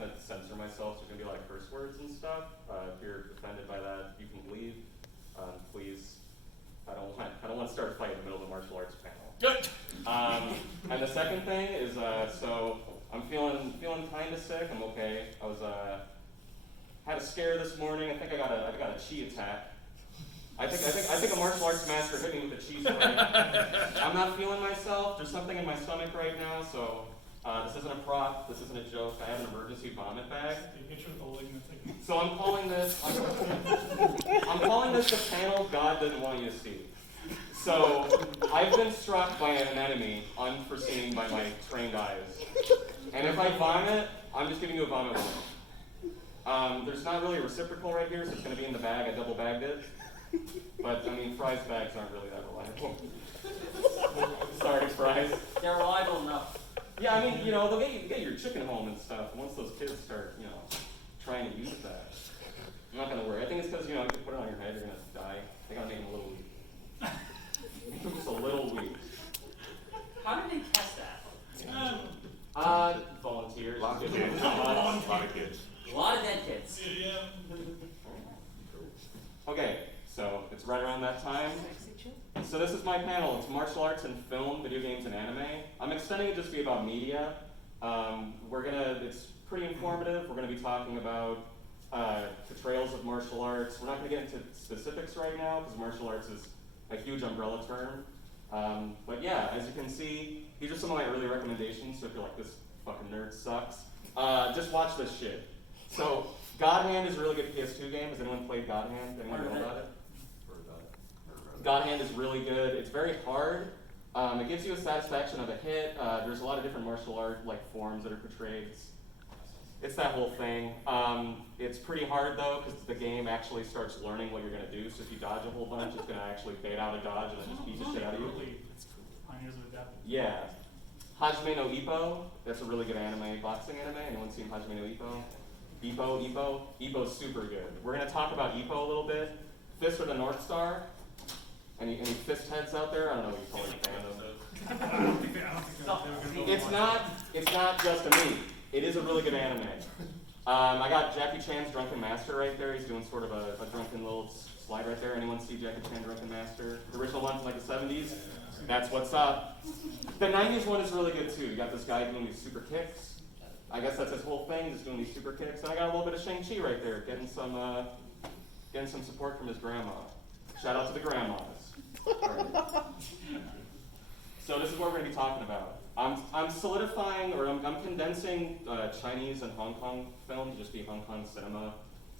going to censor myself, so there's going to be a lot of curse words and stuff. If you're offended by that, you can leave. Please, I don't want to start a fight in the middle of the martial arts panel. And the second thing is, so I'm feeling kind of sick. I'm okay. I was had a scare this morning. I think I got a chi attack. I think a martial arts master hit me with a chi spray. I'm not feeling myself. There's something in my stomach right now, so this isn't a prop. This isn't a joke. I have an emergency vomit bag. So I'm calling this. I'm calling this the panel God didn't want you to see. So I've been struck by an enemy unforeseen by my trained eyes, and if I vomit, I'm just giving you a vomit warning. There's not really a reciprocal right here, so it's going to be in the bag. I double bagged it. But, I mean, Fry's bags aren't really that reliable. Sorry, Fry's. They're reliable enough. Yeah, I mean, you know, they'll get your chicken home and stuff once those kids start, you know, trying to use that. I'm not going to worry. I think it's because, you know, if you put it on your head, you're going to die. They got to make them a little weak. Just a little weak. How did they test that? Volunteers. A lot of kids. A lot of kids. A lot of dead kids. Okay, so it's right around that time. So this is my panel. It's martial arts and film, video games, and anime. I'm extending it just to be about media. It's pretty informative. We're gonna be talking about portrayals of martial arts. We're not gonna get into specifics right now because martial arts is a huge umbrella term. But yeah, as you can see, these are some of my early recommendations. So if you're like, this fucking nerd sucks, just watch this shit. So God Hand is a really good PS2 game. Has anyone played God Hand? Anyone know about it? God Hand is really good. It's very hard. It gives you a satisfaction of a hit. There's a lot of different martial art like forms that are portrayed. It's that whole thing. It's pretty hard though because the game actually starts learning what you're gonna do. So if you dodge a whole bunch, it's gonna actually bait out a dodge and then just beat the shit out of you. Yeah. Hajime no Ippo. That's a really good anime, boxing anime. Anyone seen Hajime no Ippo? Ippo's super good. We're gonna talk about Ippo a little bit. Fist of the North Star. Any fist heads out there? I don't know what you call it. It's not just a meme. It is a really good anime. I got Jackie Chan's Drunken Master right there. He's doing sort of a drunken little slide right there. Anyone see Jackie Chan Drunken Master? The original one from like the 70s? That's what's up. The 90s one is really good too. You got this guy doing these super kicks. I guess that's his whole thing, is doing these super kicks. And I got a little bit of Shang-Chi right there, getting some support from his grandma. Shout out to the grandmas. Right. So this is what we're going to be talking about. I'm solidifying, or I'm condensing Chinese and Hong Kong film to just be Hong Kong cinema.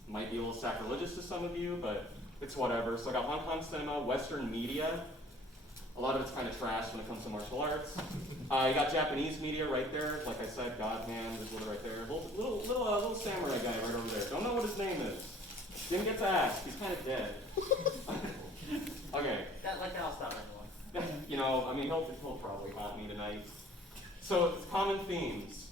Might be a little sacrilegious to some of you, but it's whatever. So I got Hong Kong cinema, Western media. A lot of it's kind of trash when it comes to martial arts. You got Japanese media right there. Like I said, God Hand is right there. Little samurai guy right over there. Don't know what his name is. Didn't get to ask. He's kind of dead. Okay. That'll stop everyone. You know, I mean, he'll probably haunt me tonight. So common themes.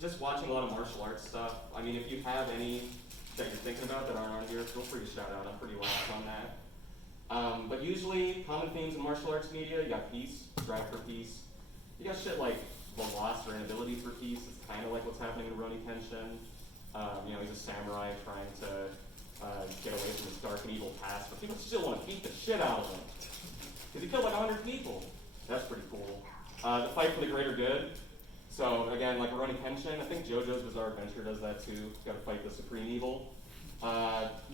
Just watching a lot of martial arts stuff. I mean, if you have any that you're thinking about that aren't on here, feel free to shout out. I'm pretty lax on that. But usually, common themes in martial arts media, you got peace, drive for peace. You got shit like the loss or inability for peace. It's kind of like what's happening in Rurouni Kenshin. You know, he's a samurai trying to get away from his dark and evil past, but people still want to beat the shit out of him. Because he killed like 100 people. That's pretty cool. The fight for the greater good. So again, like Rurouni Kenshin, I think JoJo's Bizarre Adventure does that too. You gotta fight the supreme evil.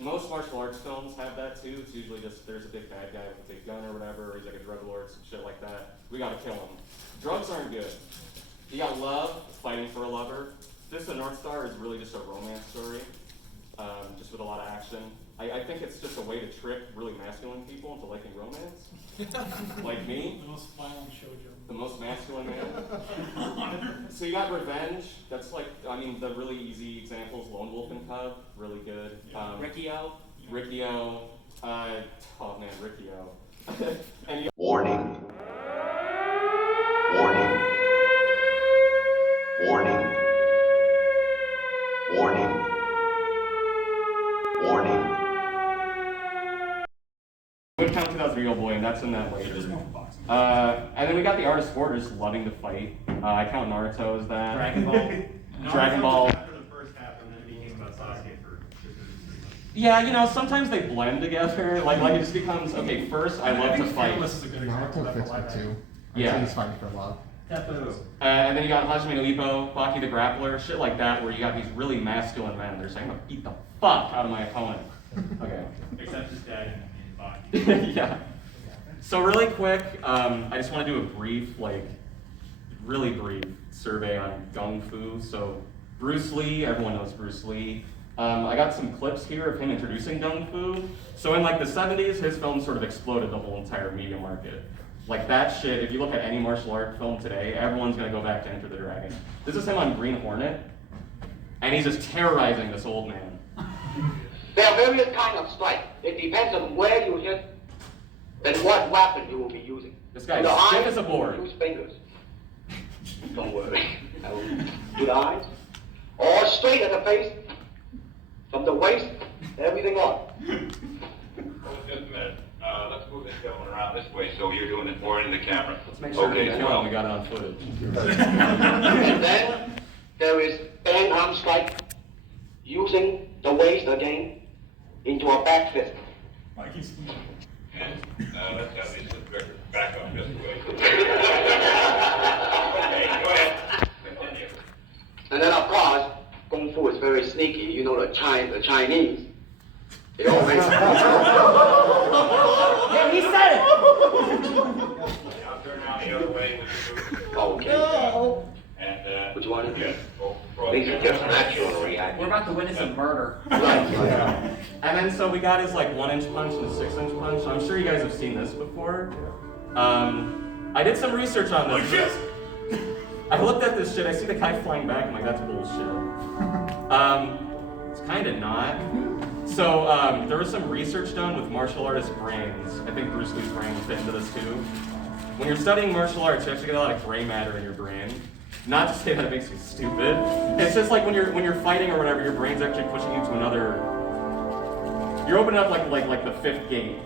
Most martial arts films have that too. It's usually just there's a big bad guy with a big gun or whatever, or he's like a drug lord, some shit like that. We gotta kill him. Drugs aren't good. You got love, fighting for a lover. This, The North Star, is really just a romance story, just with a lot of action. I think it's just a way to trick really masculine people into liking romance. Like me. The most violent shoujo. The most masculine man. So you got revenge. That's like, I mean, the really easy examples, Lone Wolf and Cub, really good. Riccio. Riccio. Oh man, Riccio. And you Warning. Warning. Warning. Warning. Warning. would count 2003 Old Boy, and that's in that later. And then we got the Art of Sport, just loving to fight. I count Naruto as that. Dragon Ball. Dragon Ball. After the first half, and then it became about Sasuke for 3 months. Yeah, you know, sometimes they blend together. Like it just becomes, okay, first I love to fight. Fearless is a good example. Naruto fits me too. Yeah. He's fighting for love. And then you got Hajime no Ippo, Baki the Grappler, shit like that, where you got these really masculine men. They're saying, I'm gonna beat the fuck out of my opponent. Okay. Except his dad and Baki. Yeah. So really quick, I just want to do a brief, really brief survey on Gung Fu. So Bruce Lee, everyone knows Bruce Lee. I got some clips here of him introducing Gung Fu. So in the 70s, his film sort of exploded the whole entire media market. Like that shit, if you look at any martial art film today, everyone's gonna go back to Enter the Dragon. This is him on Green Hornet, and he's just terrorizing this old man. There are various kinds of strike. It depends on where you hit and what weapon you will be using. This guy's the stiff eyes, as a board. use fingers. Don't worry. I will do the eyes. Or straight at the face, from the waist, everything on. Just a minute. Let's move this gentleman around this way so you're doing it more into the camera. Let's make sure Okay, we well. got it on footage. And then there is band arm strike, using the waist again into a back fist. And let's have the assistant director back up just a way. Okay, go ahead. Continue. And then of course, Kung Fu is very sneaky. You know the Chinese. They always. Yeah, he said it! Now turn around the other way with your Okay. No. And, Which one? yes. These are just natural reactions. We're about to witness a murder. Right. And then so we got his 1-inch punch and a 6-inch punch. I'm sure you guys have seen this before. I did some research on this. I looked at this shit, I see the guy flying back, I'm like, that's bullshit. It's kinda not. So there was some research done with martial artists' brains. I think Bruce Lee's brain fit into this too. When you're studying martial arts, you actually get a lot of gray matter in your brain. Not to say that it makes you stupid. It's just like when you're fighting or whatever, your brain's actually pushing you to another. You're opening up like the fifth gate.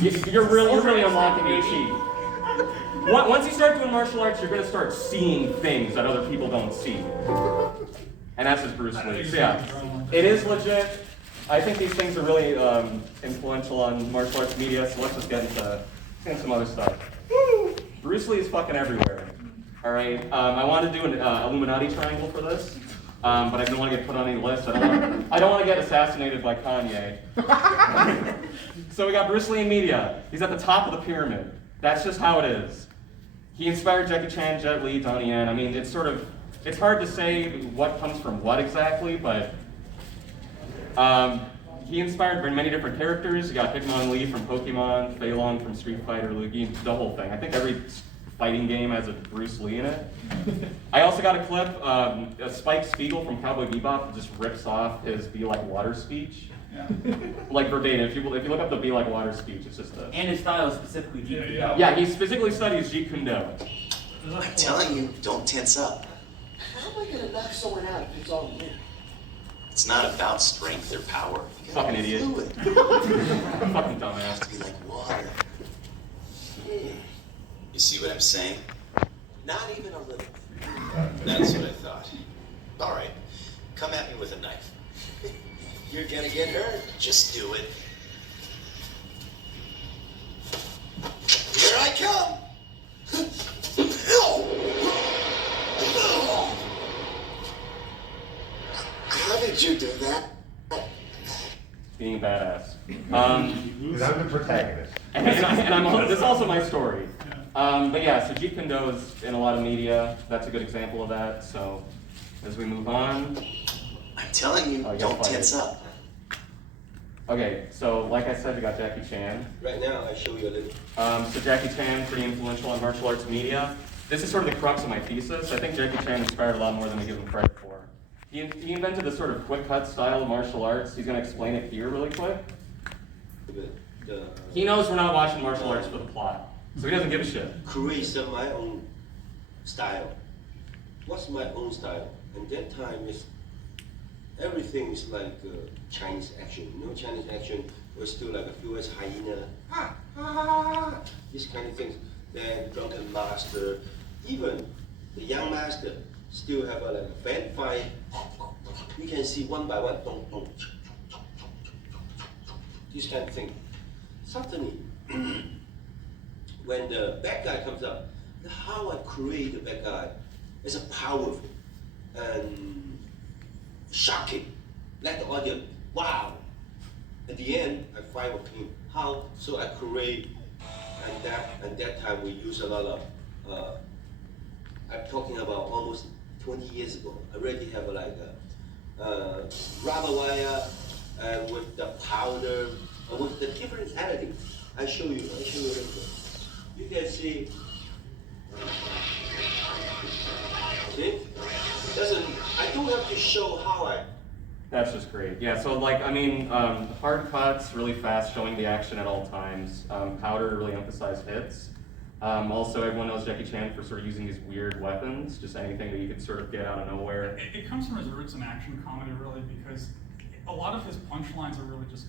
You're really unlocking your chi. Once you start doing martial arts, you're gonna start seeing things that other people don't see. And that's just Bruce Lee. So yeah, it is legit. I think these things are really influential on martial arts media. So let's just get into some other stuff. Bruce Lee is fucking everywhere. All right, I wanted to do an Illuminati triangle for this, but I didn't want to get put on any list. I don't want to get assassinated by Kanye. So we got Bruce Lee in media. He's at the top of the pyramid. That's just how it is. He inspired Jackie Chan, Jet Li, Donnie Yen. I mean, it's hard to say what comes from what exactly, but he inspired many different characters. You got Hitmon Lee from Pokemon, Fei Long from Street Fighter, Luigi, the whole thing. I think every fighting game has a Bruce Lee in it. I also got a clip, Spike Spiegel from Cowboy Bebop just rips off his Be Like Water speech. Yeah. Like verbatim. If you look up the Be Like Water speech, it's just this. And his style is specifically Jeet Kune Do. Yeah, he specifically studies Jeet Kune Do. I'm telling you, don't tense up. How am I gonna knock someone out if it's all me? It's not about strength or power. You gotta Fucking be idiot. fluid. Fucking It dumbass. has to be like water. You see what I'm saying? Not even a little. That's what I thought. All right, come at me with a knife. You're gonna get hurt. Just do it. Here I come. How did you do that? Being badass. Because I'm the protagonist. This is also my story. But yeah, so Jeet Kune Do is in a lot of media. That's a good example of that. So as we move on. I'm telling you, don't tense up. Okay, so like I said, we got Jackie Chan. Right now, I show you a little. So Jackie Chan, pretty influential on martial arts media. This is sort of the crux of my thesis. I think Jackie Chan inspired a lot more than we give him credit for. He invented this sort of quick cut style of martial arts. He's going to explain it here really quick. He knows we're not watching martial arts for the plot, so he doesn't give a shit. Create my own style. What's my own style? And that time is everything is like Chinese action. You know, Chinese action was still like a furious hyena, these kind of things. Then drunken master, even the young master still have like a fan fight. You can see one by one, dong, dong, this kind of thing. Suddenly, when the bad guy comes up, how I create the bad guy is a powerful and shocking. Let the audience, wow. At the end, I fight with him. How? So I create, and that time we use a lot of, I'm talking about almost 20 years ago. I already have like a rubber wire with the powder, with the different additives. I show you later. You can see, I don't have to show how I. That's just great. Yeah, so like, I mean, hard cuts, really fast, showing the action at all times. Powder to really emphasize hits. Also, everyone knows Jackie Chan for sort of using these weird weapons, just anything that you could sort of get out of nowhere. It comes from his roots in action comedy, really, because a lot of his punchlines are really just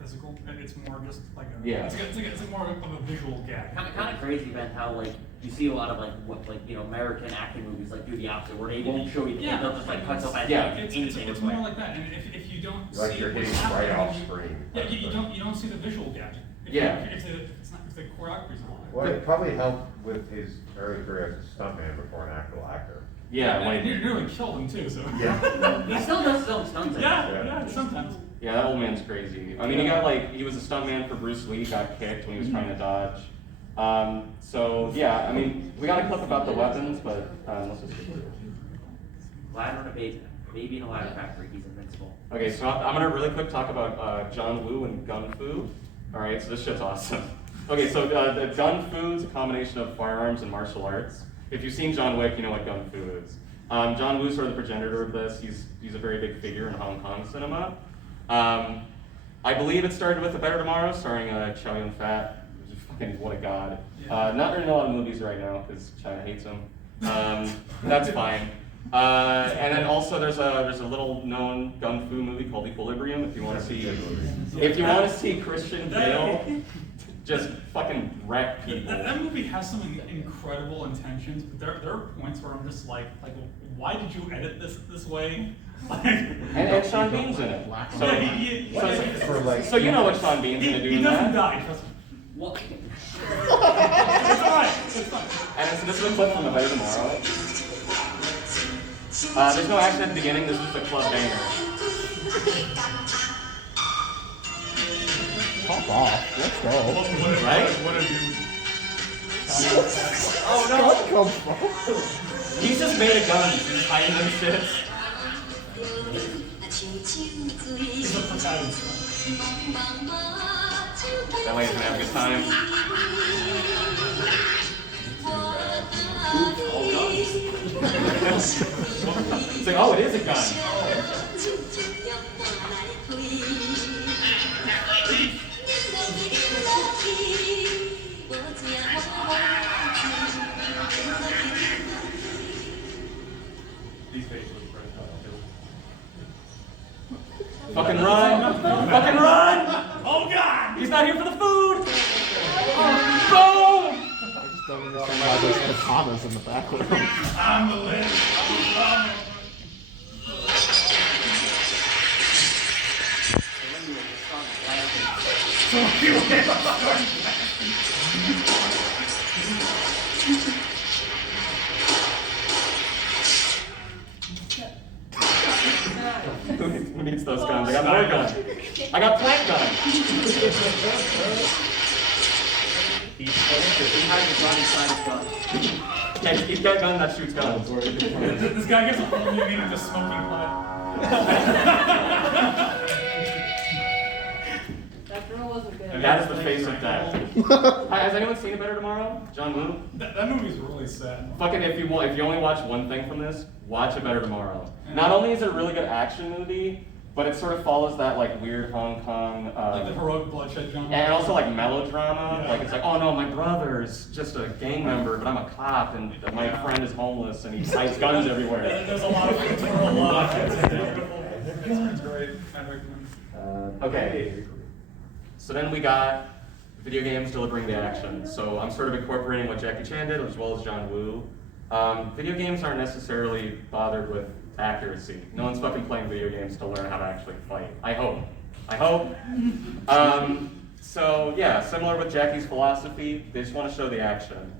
physical. It's more just like a, yeah. It's like more of a visual gag. Kind of crazy, Ben, how like you see a lot of American action movies like do the opposite, where they won't show you. Yeah, They'll just like cut stuff. It's more like that. And if you don't like see you're what's hitting right happening, off screen. Yeah, you don't see the visual gag. If the choreography's not there. Well, it probably helped with his early career as a stuntman before an actual actor. Yeah, and you nearly killed him too. So Yeah. He still does his own stunts. Yeah, sometimes. Yeah, that old man's crazy. I mean, he was a stuntman for Bruce Lee, got kicked when he was trying to dodge. So yeah, I mean, we got a clip about the weapons, but let's just get to it. Ladder on a baby in a ladder factory, he's invincible. Okay, so I'm gonna really quick talk about John Woo and Gun Fu. All right, so this shit's awesome. Okay, so the Gun Fu is a combination of firearms and martial arts. If you've seen John Wick, you know what Gun Fu is. John Woo's sort of the progenitor of this. He's a very big figure in Hong Kong cinema. I believe it started with A Better Tomorrow, starring Chow Yun-fat. Fucking what a god. Not in a lot of movies right now because China hates him. That's fine. And then also there's a little known Gun Fu movie called Equilibrium. If you want to see Christian Bale just fucking wreck people. That movie has some incredible intentions, but there are points where I'm just like, why did you edit this way? And Sean Bean's in it. So you know what Sean Bean's gonna do he in doesn't that? die, trust me. What? It's fine. And so this is a clip from A Better Tomorrow. There's no action at the beginning, this is just a club banger. Pop off. Let's go. Right? What a dude. Oh no! Where come from? He's just made a gun, he's hiding them shits. He's a protagonist. That way he's gonna have a good time. It's like, oh, it is a gun. These faces are Fucking run! Fucking run! Oh God! He's not here for the food! Boom! I just don't understand why there's katanas in the background. I'm the list. Who needs those guns? I got more guns. I got plant guns. Yeah, he's got a gun that shoots guns. This guy gets a whole new meaning to smoking pot. That girl wasn't good. And that is the face of death. Has anyone seen A Better Tomorrow? John Woo? That movie's really sad. Fucking if you only watch one thing from this, watch A Better Tomorrow. Not only is it a really good action movie, but it sort of follows that like weird Hong Kong Like the heroic bloodshed genre. and also like melodrama. Yeah. Like it's like, oh no, my brother's just a gang member, but I'm a cop, and my friend is homeless, and he hides guns everywhere. There's a lot of internal love. It's beautiful. It's great. I recommend. Okay. So then we got video games delivering the action. So I'm sort of incorporating what Jackie Chan did as well as John Woo. Video games aren't necessarily bothered with accuracy. No one's fucking playing video games to learn how to actually fight. I hope. So yeah, similar with Jackie's philosophy, they just want to show the action.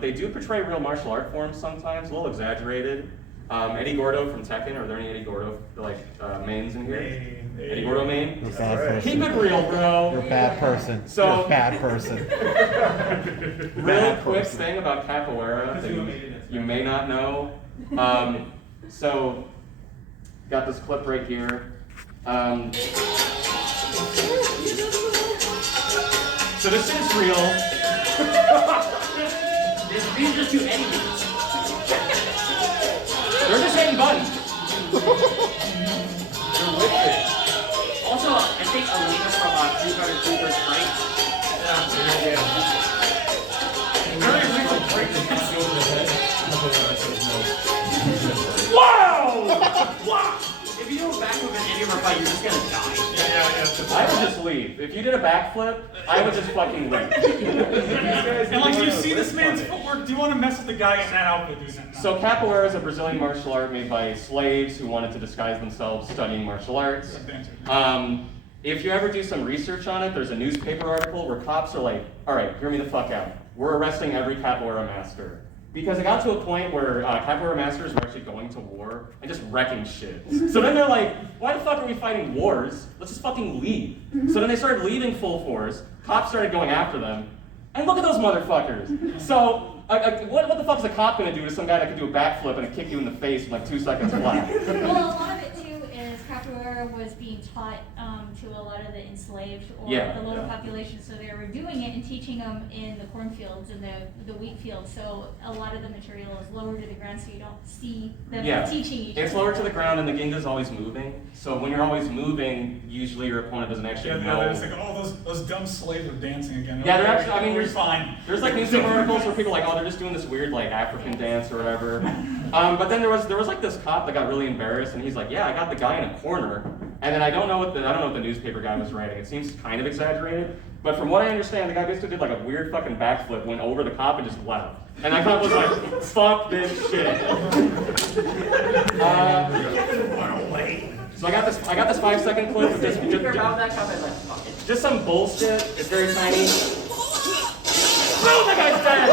They do portray real martial art forms sometimes, a little exaggerated. Eddie Gordo from Tekken, are there any Eddie Gordo mains in here? Eddie Gordo main? You're a bad person. Keep it real, bro. You're a bad person. So- You're a bad person. Really quick thing about capoeira that you may not know. So, got this clip right here. So this is real. These just do anything. They're just hitting buttons. They're with it. Also, I think Alina from Street Fighter 2 First Strike. Very illegal break the coffee over the head. Wow! Wow! If you do a backflip in any of our fight, you're just gonna die. I would just leave. If you did a backflip, I would just fucking leave. And like, you see this man's footwork, do you want to mess with the guy in that outfit doing that? So capoeira is a Brazilian martial art made by slaves who wanted to disguise themselves studying martial arts. If you ever do some research on it, there's a newspaper article where cops are like, all right, hear me the fuck out. We're arresting every capoeira master. Because it got to a point where capoeira masters were actually going to war and just wrecking shit. So then they're like, why the fuck are we fighting wars? Let's just fucking leave. So then they started leaving full force. Cops started going after them. And look at those motherfuckers. So what the fuck is a cop gonna do to some guy that can do a backflip and kick you in the face in like 2 seconds flat? Well, a lot of it too is capoeira was being taught to a lot of the enslaved or the lower population, so they were doing it and teaching them in the cornfields and the wheat fields. So a lot of the material is lower to the ground, so you don't see them teaching each other. It's lower to the ground, and the ginga's always moving. So when you're always moving, usually your opponent doesn't actually know. It's like, oh, those dumb slaves are dancing again. Yeah, they're actually. I mean, we're fine. There's like newspaper articles where people are like, oh, they're just doing this weird like African dance or whatever. But then there was like this cop that got really embarrassed, and he's like, yeah, I got the guy in a corner, and then I don't know what the newspaper guy was writing. It seems kind of exaggerated, but from what I understand, the guy basically did like a weird fucking backflip, went over the cop, and just left. And that cop was like, fuck this shit. So I got this 5-second clip of just some bullshit. It's very tiny. Boom, that guy's dead!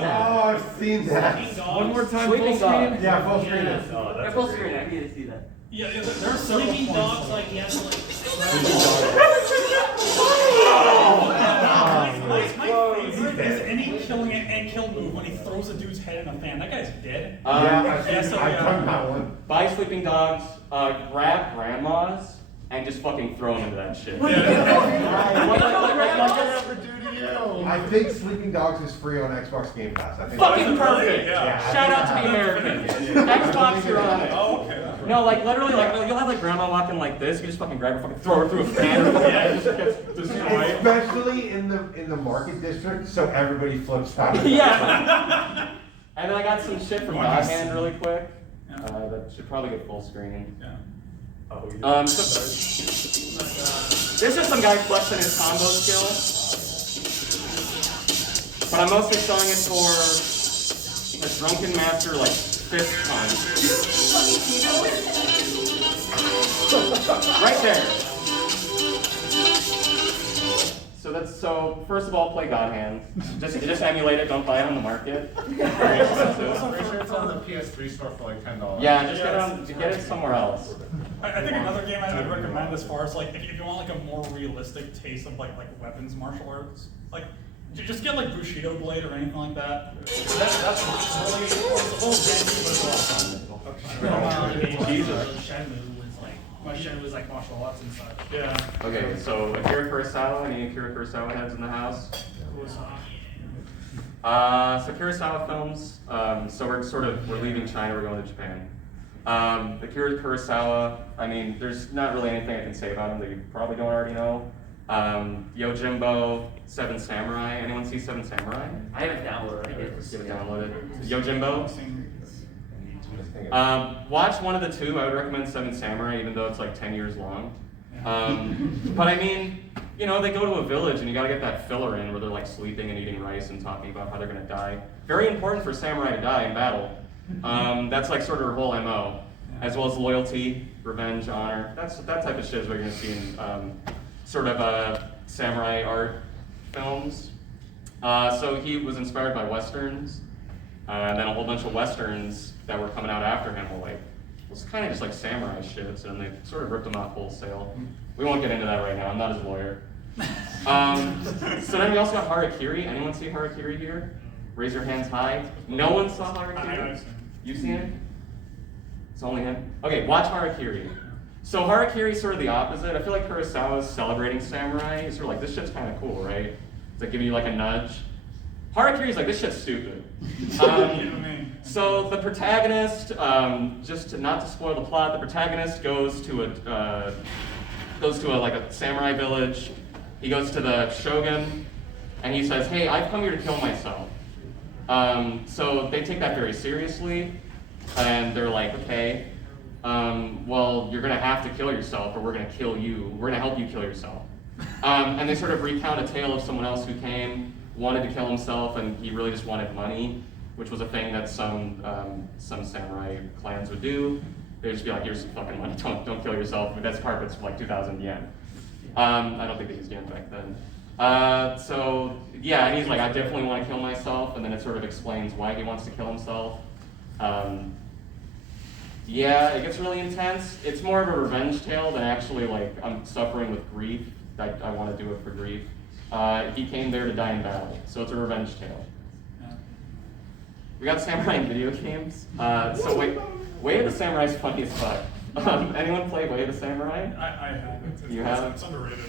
Oh, I've seen that. One more time, Sleeping full screen? dog. Yeah, full screen. Yeah, full screen, I need to see that. Yeah, there are several Sleeping points. dogs like he has to like. My favorite is any killing it and kill move when he throws a dude's head in a fan. That guy's dead. I've done that one. Buy sleeping dogs, grab grandmas, and just fucking throw them into that shit. I think Sleeping Dogs is free on Xbox Game Pass. I think Fucking perfect! Yeah. Shout out to the Americans. Xbox, you're on it. Oh, okay. No, like literally, like you'll have like grandma walking like this. You just fucking grab her, fucking throw her through a fan, and it just gets destroyed. Especially in the market district, so everybody flips out. Yeah. And then I got some shit from Godhand really quick. That should probably get full screen. Yeah. There's just some guy flexing his combo skill, but I'm mostly showing it for a drunken master like fist punch. Right there. So first of all, play Godhand. Just emulate it. Don't buy it on the market. Very expensive. I'm pretty sure it's on the PS3 store for like $10. Yeah, just get it somewhere else. I think another game I'd recommend as far as like if you want like a more realistic taste of like weapons martial arts, like just get like Bushido Blade or anything like that. That's really it's a little janky, but it's a lot of fun. Jesus. Shenmue was like martial arts and such. Yeah. Okay, so Akira Kurosawa, any Akira Kurosawa heads in the house? So Kurosawa films, so we're leaving China, we're going to Japan. Akira Kurosawa, I mean, there's not really anything I can say about him that you probably don't already know. Yojimbo, Seven Samurai, anyone see Seven Samurai? I haven't downloaded it. Give it downloaded. Yojimbo? Watch one of the two. I would recommend Seven Samurai, even though it's like 10 years long. But I mean, you know, they go to a village and you gotta get that filler in where they're like sleeping and eating rice and talking about how they're gonna die. Very important for samurai to die in battle. That's like sort of her whole MO, as well as loyalty, revenge, honor. That type of shit is what you're gonna see in sort of samurai art films. So he was inspired by westerns, and then a whole bunch of westerns that were coming out after him were like, it was kind of just like samurai shit, and they sort of ripped him off wholesale. We won't get into that right now, I'm not his lawyer. So then we also got Harakiri. Anyone see Harakiri here? Raise your hands high. No one saw Harakiri? You've seen it? It's only him? Okay, watch Harakiri. So Harakiri's sort of the opposite. I feel like Kurosawa's celebrating samurai. He's sort of like, this shit's kind of cool, right? It's like giving you like a nudge. Harakiri's like, this shit's stupid. So the protagonist, just not to spoil the plot, the protagonist goes to like a samurai village. He goes to the shogun, and he says, hey, I've come here to kill myself. So they take that very seriously, and they're like, okay, well, you're gonna have to kill yourself, or we're gonna kill you. We're gonna help you kill yourself. And they sort of recount a tale of someone else who came, wanted to kill himself, and he really just wanted money, which was a thing that some samurai clans would do. They'd just be like, here's some fucking money, don't kill yourself. That's carpet's for like 2,000 yen. I don't think they used yen back then. So yeah, and he's like, I definitely want to kill myself, and then it sort of explains why he wants to kill himself. Yeah, it gets really intense. It's more of a revenge tale than actually like, I'm suffering with grief. I want to do it for grief. He came there to die in battle, so it's a revenge tale. We got samurai in video games. So Way of the Samurai is funny as fuck. Anyone play Way of the Samurai? I have. You have? It's underrated.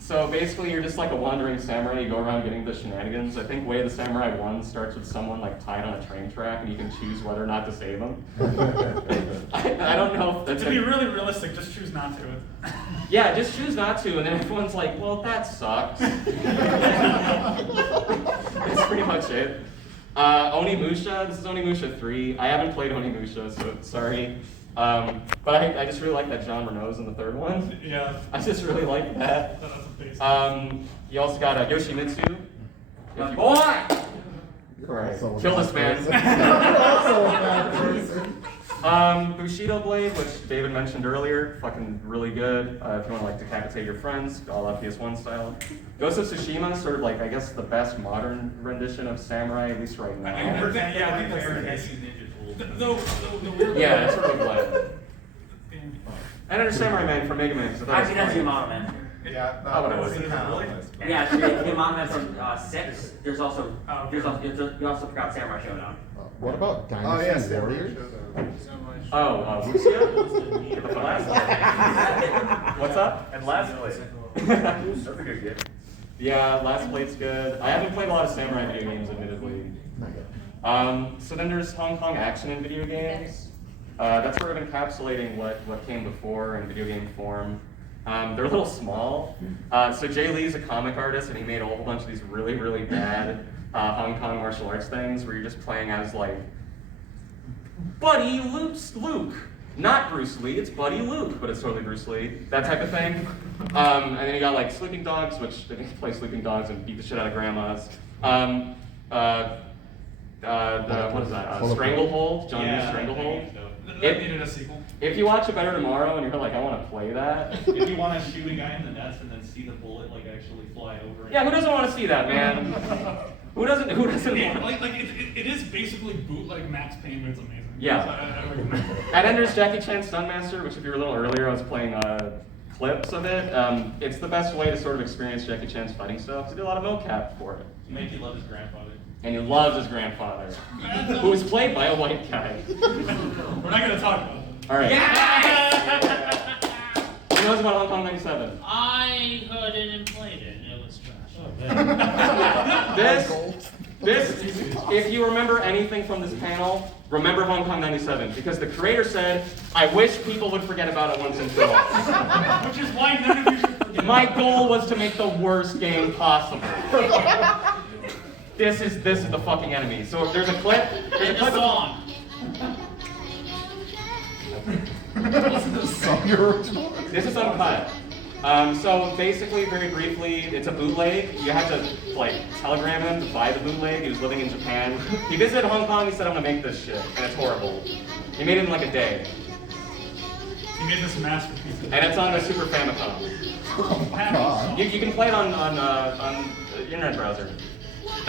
So basically you're just like a wandering samurai, you go around getting the shenanigans. I think Way of the Samurai 1 starts with someone like tied on a train track and you can choose whether or not to save them. I don't know if that's... To be really realistic, just choose not to. Yeah, just choose not to, and then everyone's like, well, that sucks. That's pretty much it. Onimusha, this is Onimusha 3. I haven't played Onimusha, so sorry. But I just really like that John Renault's in the third one. Yeah. I just really like that. You also got Yoshimitsu. Boy! Alright, kill this man. Bushido Blade, which David mentioned earlier, fucking really good. If you want to like decapitate your friends, all out PS1 style. Ghost of Tsushima is sort of like, I guess, the best modern rendition of samurai, at least right now. I think that's Yeah, it's sort of like. And there's Samurai Man from Mega Man. Actually, that's Yamano Man. Yeah, Yeah, actually, Yamano Man from 6. There's also, you also forgot Samurai Showdown. What about Dynasty Warriors? Wuxia? The last place. What's up? And last place. That's a good game. Yeah, last play's good. I haven't played a lot of samurai video games, admittedly. So then there's Hong Kong action in video games. That's sort of encapsulating what came before in video game form. They're a little small. So Jay Lee's a comic artist, and he made a whole bunch of these really, really bad Hong Kong martial arts things where you're just playing as like Buddy Luke. Not Bruce Lee, it's Buddy Luke, but it's totally Bruce Lee. That type of thing. And then you got like Sleeping Dogs, which they play Sleeping Dogs and beat the shit out of grandmas. What is that? Stranglehold? John Woo's Stranglehold? That needed a sequel. If you watch it Better Tomorrow and you're like, I want to play that. If you want to shoot a guy in the nuts and then see the bullet like actually fly over. Yeah, who doesn't want to see that, man? Who doesn't Yeah, want like it is basically bootleg Max Payne, but it's amazing. Yeah. So I recommend it. And then there's Jackie Chan's Stuntmaster, which if you were a little earlier, I was playing clips of it. It's the best way to sort of experience Jackie Chan's fighting stuff. He did a lot of mocap for it. Make you love his grandfather. And he loves his grandfather, who was played by a white guy. We're not gonna talk about it. All right. Yes! Who knows about Hong Kong 97? I heard it and played it, and it was trash. This, if you remember anything from this panel, remember Hong Kong 97, because the creator said, I wish people would forget about it once and for all. Which is why none of you should forget. My goal was to make the worst game possible. This is the fucking enemy. So there's a clip. There's a clip. Song. This is the song you're recording. This is uncut. So basically, very briefly, it's a bootleg. You have to like telegram him to buy the bootleg. He was living in Japan. He visited Hong Kong. He said, "I'm gonna make this shit," and it's horrible. He made it in like a day. He made this masterpiece. And it's on the Super Famicom. Oh my god. You can play it on the internet browser. It's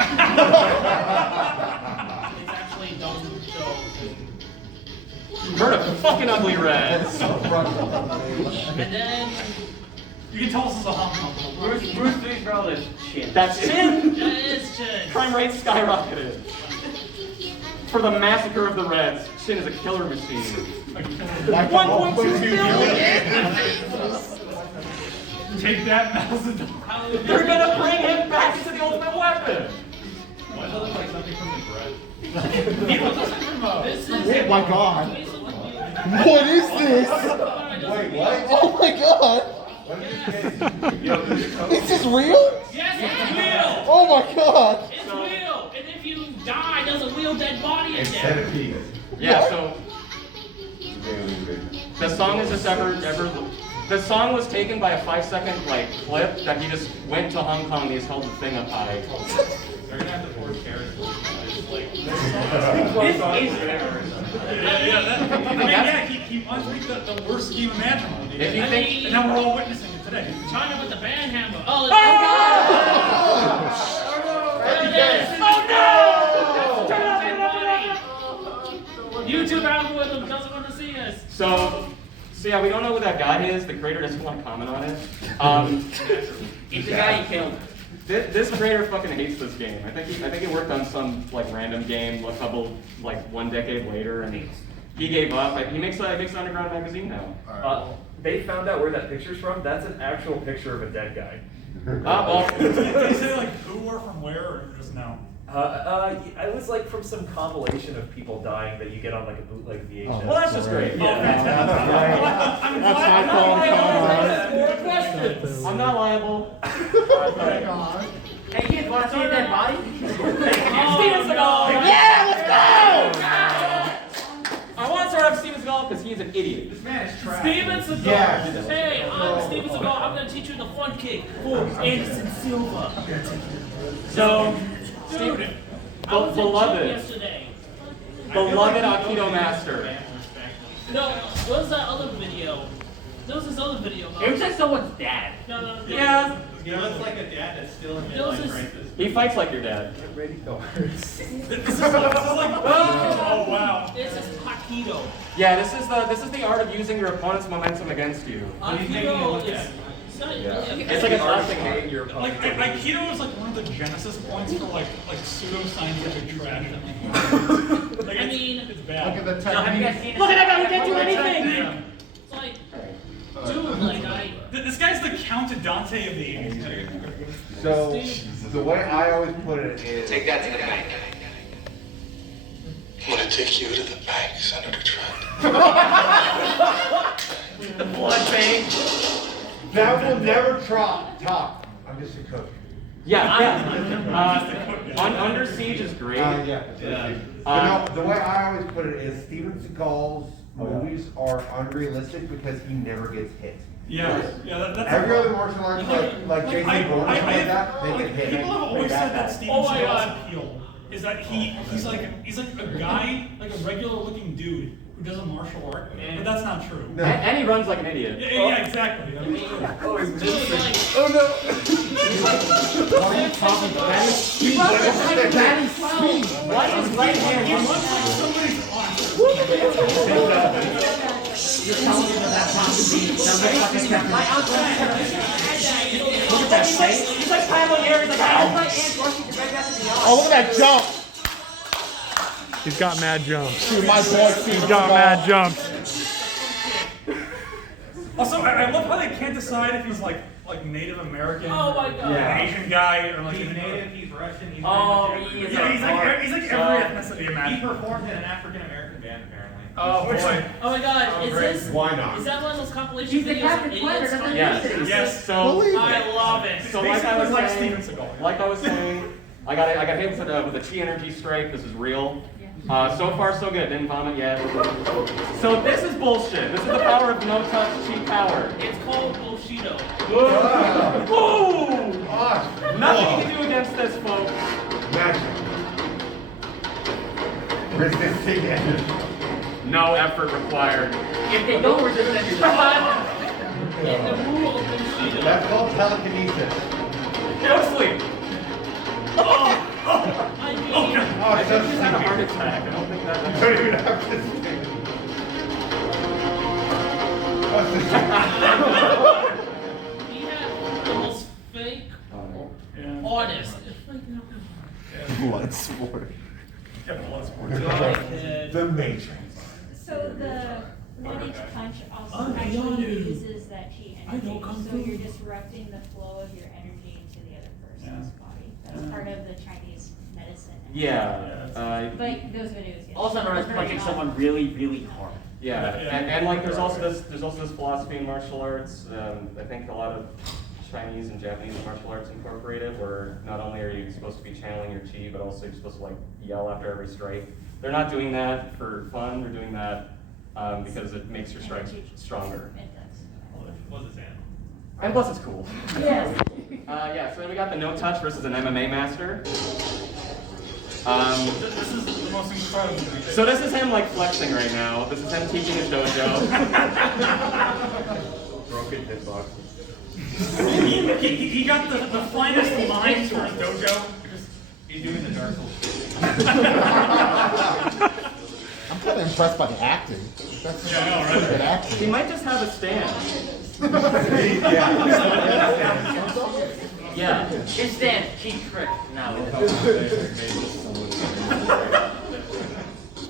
actually dumb, so. Heard of fucking ugly red. And then. You can tell this is a Hong Kong. Bruce Lee's role is shit. That's chin. That is chin. Crime rate skyrocketed. For the massacre of the Reds, Shin is a killer machine. 1.2 billion! Take that, Mazda. They're gonna bring him back into the ultimate weapon! Why does it look like something from the bread? This is. Oh my god. What is this? Wait, what? Oh my god. Is this real? Yes, it's real! Oh my god. It's real! And if you die, there's a real dead body in It's there. centipede. Yeah, so Really big. the song is just the song was taken by a 5-second like clip that he just went to Hong Kong and he's held the thing up high. They're gonna have to force carrots. It's like Yeah, he wants to make the worst scheme imaginable. If you think, And now we're all witnessing it today. China with the band hammer. Oh, YouTube algorithm doesn't want to see us. So yeah, we don't know who that guy is. The creator doesn't want to comment on it. It's the guy you killed. This creator fucking hates this game. I think he worked on some like random game a couple like 1 decade later, and he gave up. He makes an underground magazine now. They found out where that picture's from. That's an actual picture of a dead guy. Well, Did they say like who or from where, or just no? I was like from some compilation of people dying that you get on like a bootleg VHS. well, that's just great. I'm not liable. Hey kids, wanna see a dead body? Steven Seagal! Yeah, let's go! I want to start off Steven Seagal because he's an idiot. this man is trash. Steven Seagal. Yeah. Hey, I'm Steven Seagal. I'm gonna teach you the front kick for Anderson Silva. So, Dude, I was in gym beloved yesterday. Aikido master. No, what was that other video? There was this other video. It was like someone's dad. No. Yeah, He looks like a dad that's still in There was midlife this- crisis. he fights like your dad. This is like oh wow. This is Aikido. Yeah, this is the art of using your opponent's momentum against you. He's making it Aikido look is. bad. It's not really It's like a classic Hating your opponent. Like Aikido is like one of the genesis points for like pseudo-scientific trash. Like, I mean, it's bad. Look at the So have you guys technique. seen Look at that guy, he it? can't do anything! Yeah. it's like, dude, like I. This guy's the Count Dante of the 80s. So, the way I always put it is... Take that to the bank. I'm gonna take you to the bank, Senator Trent. The blood vein. That will never top. I'm just a cook. Yeah. Under Siege is great. Yeah. But no, the way I always put it is Steven Seagal's movies are unrealistic because he never gets hit. Yeah, that's Every other martial arts, like Jason Bourne, like that, they get hit. People have always said that Steven Oh my Seagal's God. appeal is that he's like a guy, like a regular looking dude who does a martial art, but that's not true. No. And he runs like an idiot. Yeah, exactly. Dude, like, Oh no! What are you talking about? That is speed. That is speed. What is right hand? He looks like somebody's arm. You're telling me that that's not to be. My uncle. Look at that face. He's like Kylo here. He's like, That's my aunt rushing to right after the arm. Oh, look at that jump. He's got mad jumps. Dude, my boy Steven He's got Seagal. mad jumps. Also, I love how they can't decide if he's like Native American, Oh my God. an Asian guy, or like He's native, he's Russian, he's Oh, pretty much he is everything. he's like every ethnicity He imaginable. performed in an African American band apparently. Oh boy. oh my God, is this? Why not? Is that one of those compilation He's the videos Captain of Planet, idiots doesn't trying he? to- Yes. Yes. So I love it. So like I was like saying, Steven Seagal. like I was saying, I got hit with a chi energy strike. This is real. So far so good. Didn't vomit yet. So this is bullshit. This is the power of no-touch cheat power. It's called Bushido. Whoa! Nothing you can do against this, folks. Magic. Resisting energy. No effort required. If they don't resist it, you're done. In the rule of Bushido. That's called telekinesis. Go to sleep. I mean, Oh, I it's think so he's had a heart stupid. attack. I don't think You that. don't even have to think. What's the he had the most fake artist. Blood sport. Yeah, blood sport. The Matrix. So the 1-inch punch also I'm actually beyond you. uses that chi I energy, know kung so fu. you're disrupting the flow of your energy into the other person's body. That's part of the Chinese medicine. Yeah. But those videos, yeah. Also known as Very punching odd. someone really, really hard. Yeah, and like there's also this philosophy in martial arts. I think a lot of Chinese and Japanese martial arts incorporated, where not only are you supposed to be channeling your chi, but also you're supposed to like yell after every strike. They're not doing that for fun. They're doing that because it makes your strikes stronger. It does. What's his hand? And plus it's cool. Yes. Yeah, so then we got the no touch versus an MMA master. This is the most incredible thing. So this is him like flexing right now. This is him teaching his dojo. Broken hitbox. He got the finest lines for his dojo. He's doing the Dark Souls. I'm kind of impressed by the acting. That's Yeah, I know, right? good acting. He might just have a stand. Yeah. His stand, cheap trick. Now.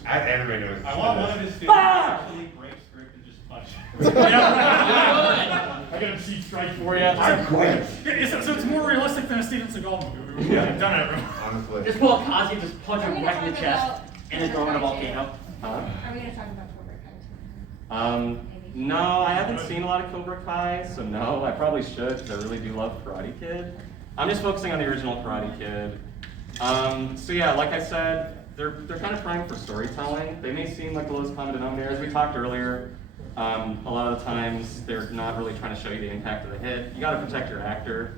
As anime knows. I want one of his students to actually break script and just punch. I got a cheap strike for you. I'm quick. So it's more realistic than a Steven Seagal movie. We've done it. Honestly. Just pull a Kazi, just punch him right in the chest, about and then throw him in a volcano. Huh? Are we gonna talk about Cobra Kai? No, I haven't seen a lot of Cobra Kai, so no, I probably should because I really do love Karate Kid. I'm just focusing on the original Karate Kid. So yeah, like I said, they're kind of primed for storytelling. They may seem like the lowest common denominator, as we talked earlier. A lot of the times they're not really trying to show you the impact of the hit. You got to protect your actor.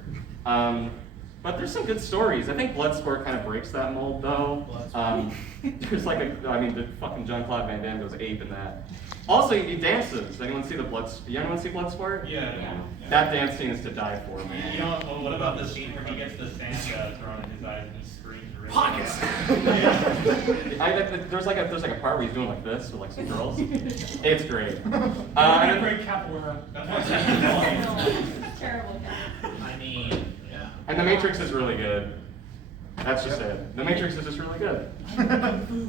But there's some good stories. I think Bloodsport kind of breaks that mold, though. There's like the fucking Jean-Claude Van Damme goes ape in that. Also, he dances. Anyone see Bloodsport? Yeah. That dance scene is to die for, You man. know what about the scene where he gets the sand thrown in his eyes and he screams? Pockets. There's like a part where he's doing like this with like some girls. It's great. And a great capoeira. Terrible guy. I mean, yeah. And The Matrix is really good. That's just it. The Matrix is just really good.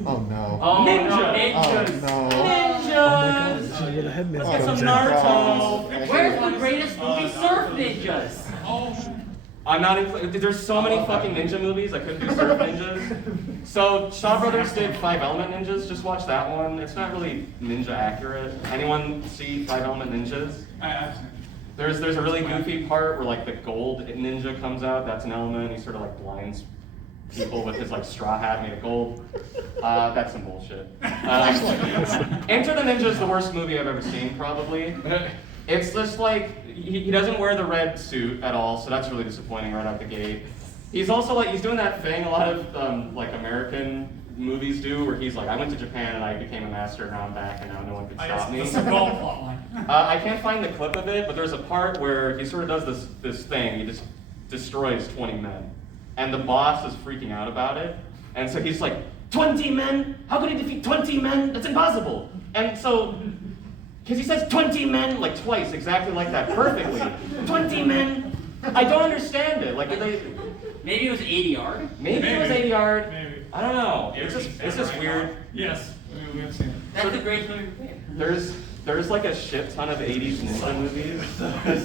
Oh no. Oh, Ninja. no, Oh ninjas. no. Ninjas! This is where the head Let's comes get some in. Naruto! Where's the greatest movie, Surf Ninjas? I'm not there's so many fucking ninja movies, I couldn't do Surf Ninjas. So, Shaw Brothers did 5 Element Ninjas, just watch that one. It's not really ninja accurate. Anyone see 5 Element Ninjas? There's a really goofy part where like the gold ninja comes out, that's an element, he sort of like blinds people with his like straw hat made of gold. That's some bullshit. Enter the Ninja is the worst movie I've ever seen, probably. It's just like, he doesn't wear the red suit at all, so that's really disappointing right out the gate. He's also like, he's doing that thing a lot of like American movies do, where he's like, I went to Japan and I became a master, and now I'm back and now no one can stop me. I can't find the clip of it, but there's a part where he sort of does this thing, he just destroys 20 men. And the boss is freaking out about it. And so he's like, 20 men? How could he defeat 20 men? That's impossible. And so, because he says 20 men like twice, exactly like that, perfectly. 20 men? I don't understand it. Like, Maybe it was 80 yard? Maybe it was 80 yard. Maybe. I don't know. It's just weird. Yes, we have seen it. That's the greatest movie. There's like a shit ton of 80s ninja movies.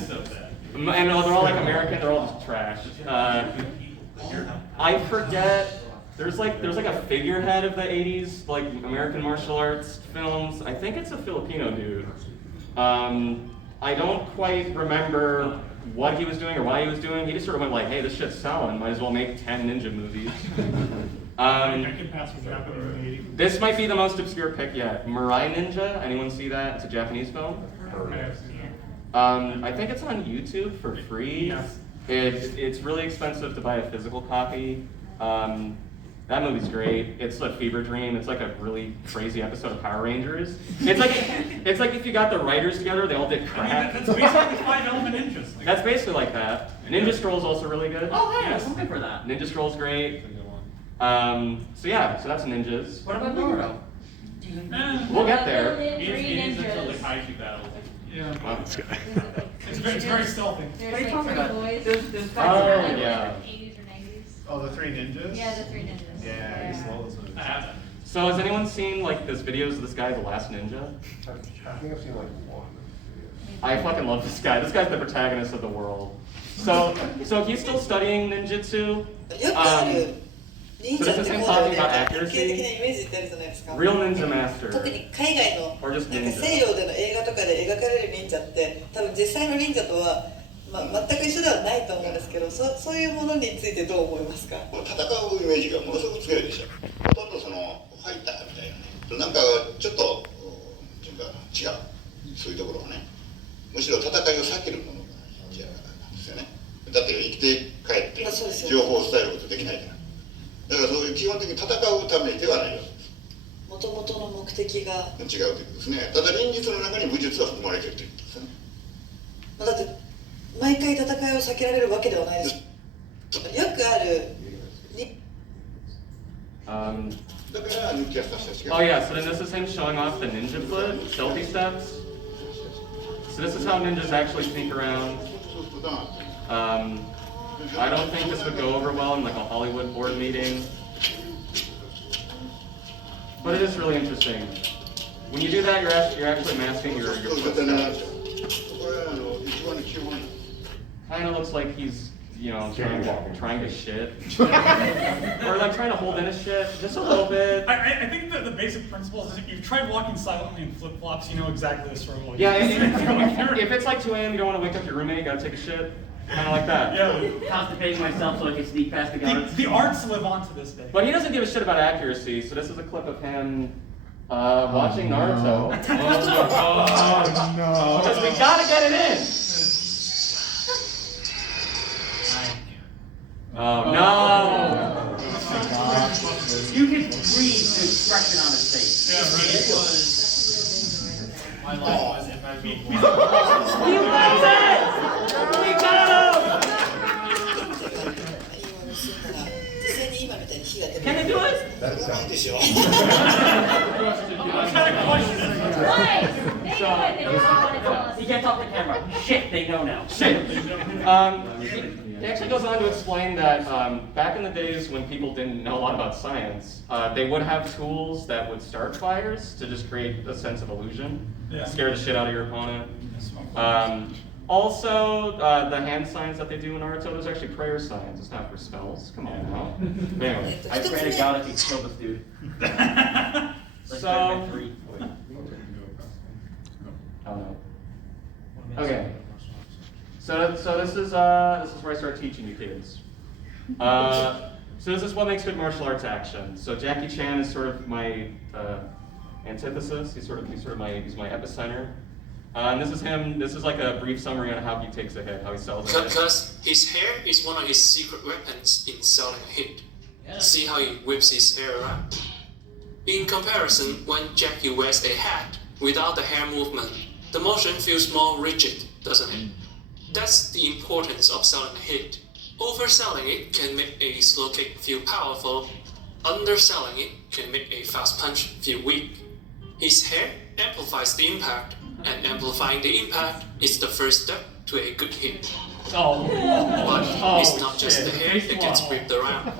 So bad. And they're all like American, they're all just trash. I forget, there's like a figurehead of the 80s, like American martial arts films. I think it's a Filipino dude. I don't quite remember what he was doing or why he was doing. He just sort of went like, hey, this shit's selling, might as well make 10 ninja movies. I can pass for Japanese. This might be the most obscure pick yet. Mirai Ninja. Anyone see that? It's a Japanese film. I think it's on YouTube for free. Yes. It's really expensive to buy a physical copy. That movie's great. It's a fever dream. It's like a really crazy episode of Power Rangers. It's like if you got the writers together, they all did crap. That's basically 5 Element Ninjas. That's basically like that. Ninja Scroll's also really good. Oh, yeah, I'm good for that. Ninja Scroll's great. So that's ninjas. What about Naruto? We'll get there. It's until the kaiju battle. Yeah. Wow. It's very stealthy. There's like 3 boys. Oh, yeah. 80s or 90s. Oh, the 3 ninjas? Yeah, the 3 ninjas. Yeah, I used to love those movies. I have that. So has anyone seen like this videos of this guy, The Last Ninja? I think I've seen like one. I fucking love this guy. This guy's the protagonist of the world. So he's still studying ninjutsu. So this is him talking about accuracy. Real ninja master. 特に海外の Or just なんか ninja. 西洋での映画とかで描かれる忍者って多分実際の忍者とは、全く一緒ではないと思うんですけど、そういうものについてどう思いますか？戦うイメージがものすごく強いでしょ。ほとんどそのファイターみたいなね。なんかちょっと違うそういうところはね。むしろ戦いを避けるものが違うなんですよね。だって生きて帰って情報を伝えることできないから。だからそういう基本的に戦うためではないわけです。もともとの目的が違うということですね。ただ忍術の中に武術は含まれているということですね。だって毎回戦いを避けられるわけではないです。よくあるに。だから抜きやすさしか。Oh yeah, so then this is him showing off the ninja flip, stealthy steps. So this is how ninjas actually sneak around. I don't think this would go over well in like a Hollywood board meeting. But it is really interesting. When you do that, you're actually masking your footsteps. Kind of looks like he's, trying to shit. Or like trying to hold in his shit, just a little bit. I think that the basic principle is if you've tried walking silently in flip-flops, you know exactly the struggle. Yeah, if it's like 2 a.m., you don't want to wake up your roommate, you gotta take a shit. Kind of like that. Yeah. Constipating myself so I can sneak past the guards. The arts live on to this day. But he doesn't give a shit about accuracy, so this is a clip of him watching Naruto. Oh no. Because we gotta get it in! Oh no! You can read the expression on his face. Yeah, it was. My life was immeasurable. He loves it! We got him! Can they do it? That's not deしょ。He gets off the camera. Shit, they know now. Shit. He actually goes on to explain that back in the days when people didn't know a lot about science, they would have tools that would start fires to just create a sense of illusion, scare the shit out of your opponent. Also, the hand signs that they do in Naruto, those are actually prayer signs. It's not for spells. Come on now. But anyway. I pray to God if he killed this dude. So, oh no. Okay. So this is where I start teaching you kids. So this is what makes good martial arts action. So Jackie Chan is sort of my antithesis. He's my epicenter. And this is him. This is like a brief summary on how he takes a hit, how he sells a hit. Because his hair is one of his secret weapons in selling a hit. Yeah. See how he whips his hair around. In comparison, when Jackie wears a hat without the hair movement, the motion feels more rigid, doesn't it? That's the importance of selling a hit. Overselling it can make a slow kick feel powerful. Underselling it can make a fast punch feel weak. His hair amplifies the impact, and amplifying the impact is the first step to a good hit. But it's not just the hair that gets whipped around.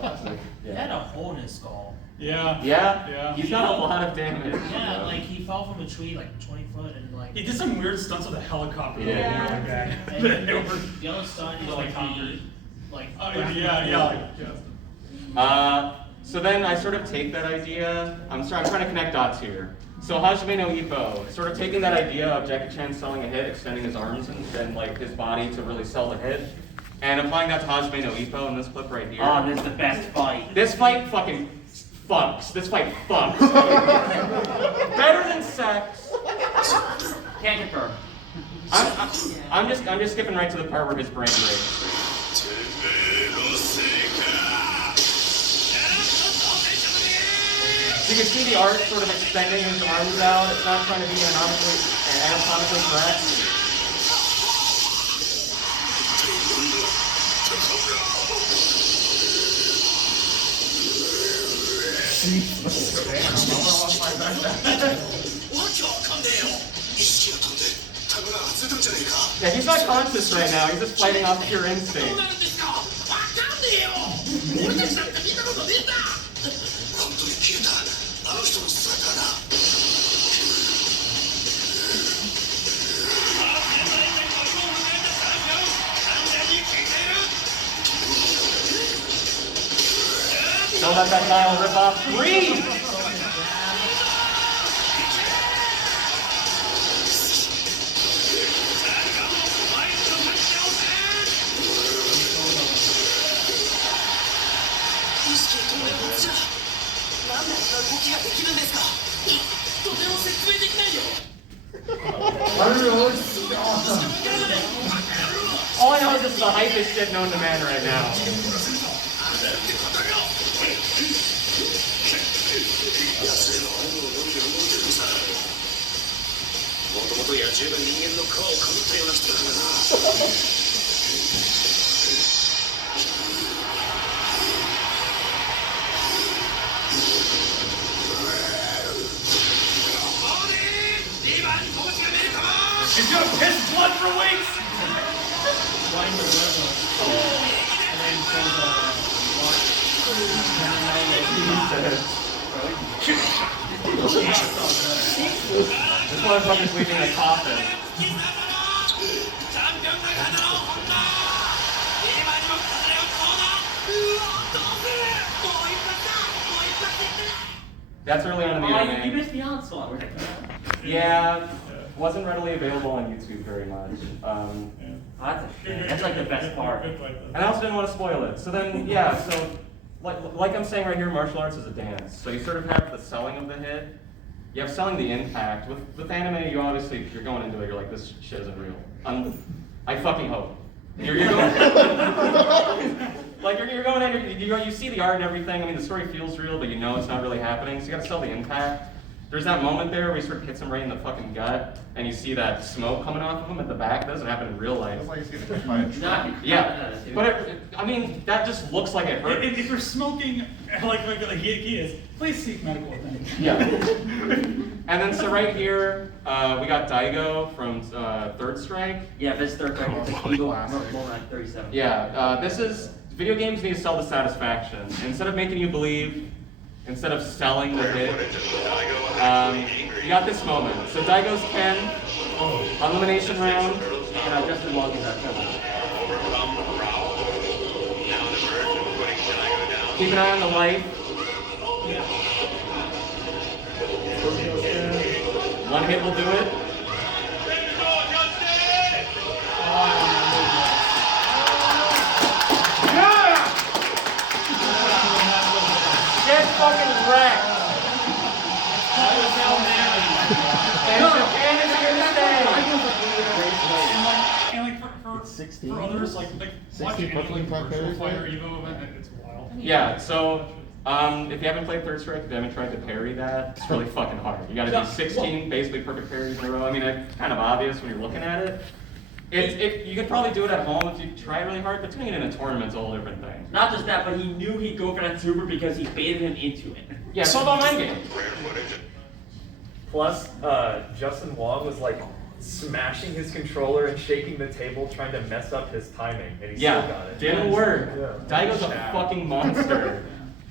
He had a hole in his skull. Yeah. He's done a lot of damage. Yeah, like he fell from a tree like 20 foot and like. He did some weird stunts with a helicopter. Yeah. And the other stunt is like So then I sort of take that idea. I'm trying to connect dots here. So Hajime no Ippo, sort of taking that idea of Jackie Chan selling a hit, extending his arms and like his body to really sell the hit, and applying that to Hajime no Ippo in this clip right here. Oh, this is the best fight. This fight fucking fucks. This fight fucks. Better than sex. Can't confirm. I'm just skipping right to the part where his brain breaks. You can see the art sort of extending his arms out. It's not trying to be anatomically correct. Yeah, he's not conscious right now. He's just fighting off pure instinct. Don't let that dial rip off. Breathe! All I know is this is the hypest shit known to man right now. He's gonna piss blood for weeks! This motherfucker's leaving a coffin. That's early on in the anime. You missed the onslaught. Yeah, wasn't readily available on YouTube very much. That's a shame. That's like the best part. And I also didn't want to spoil it. So then, yeah, so like I'm saying right here, martial arts is a dance. So you sort of have the selling of the hit. You have selling the impact. With anime, you obviously, you're going into it, you're like, this shit isn't real. I fucking hope. You're going, like you're going in, you see the art and everything. I mean, the story feels real, but you know it's not really happening. So you gotta sell the impact. There's that moment there where he sort of hits him right in the fucking gut, and you see that smoke coming off of him at the back. That doesn't happen in real life. It's like he's getting hit by a truck. Yeah, but I mean, that just looks like it hurts. If you're smoking like he is, please seek medical attention. Yeah. And then so right here, we got Daigo from Third Strike. Yeah, this Third Strike is like Eagle Moment 37. Yeah, this is, video games need to sell the satisfaction. Instead of making you believe, instead of selling the hit, you got this moment. So Daigo's Ken, elimination round. Justin Wong is that Keep an eye on the light. One hit will do it. Yeah! Get fucking wrecked. And it's here to stay. And like for others, like watching any virtual fire Evo event, it's wild. Yeah, so if you haven't played Third Strike, if you haven't tried to parry that, it's really fucking hard. You gotta do 16 basically perfect parries in a row. I mean, it's kind of obvious when you're looking at it. You could probably do it at home if you try really hard, but doing it in a tournament's a whole different thing. Not just that, but he knew he'd go for that super because he baited him into it. Yeah, it's all about mind games. Plus, Justin Wong was like smashing his controller and shaking the table trying to mess up his timing, and he still got it. Didn't work. Yeah. Daigo's a fucking monster.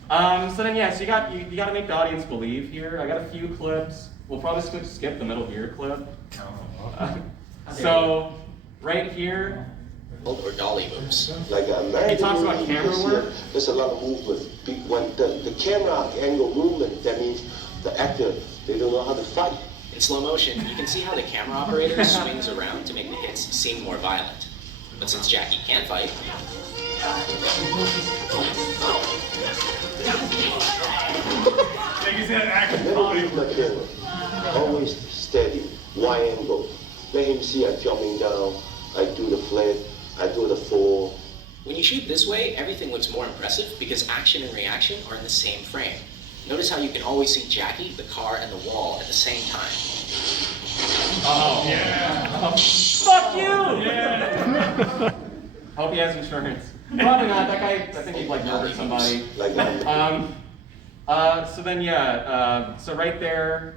So then, yeah, so you got to make the audience believe here. I got a few clips. We'll probably skip the Metal Gear clip. So right here, Or dolly moves. Like he talks about camera work. There's a lot of movement. When the camera angle movement, that means the actor, they don't know how to fight. In slow motion, you can see how the camera operator swings around to make the hits seem more violent. But since Jackie can't fight, He's in action comedy. Always steady, wide angle. Let him see I'm jumping down. I do the flip. I do the fall. When you shoot this way, everything looks more impressive because action and reaction are in the same frame. Notice how you can always see Jackie, the car, and the wall at the same time. Oh. Yeah. Fuck you! Yeah. Hope he has insurance. Probably not. That guy, I think he like murdered somebody. So then yeah, so right there.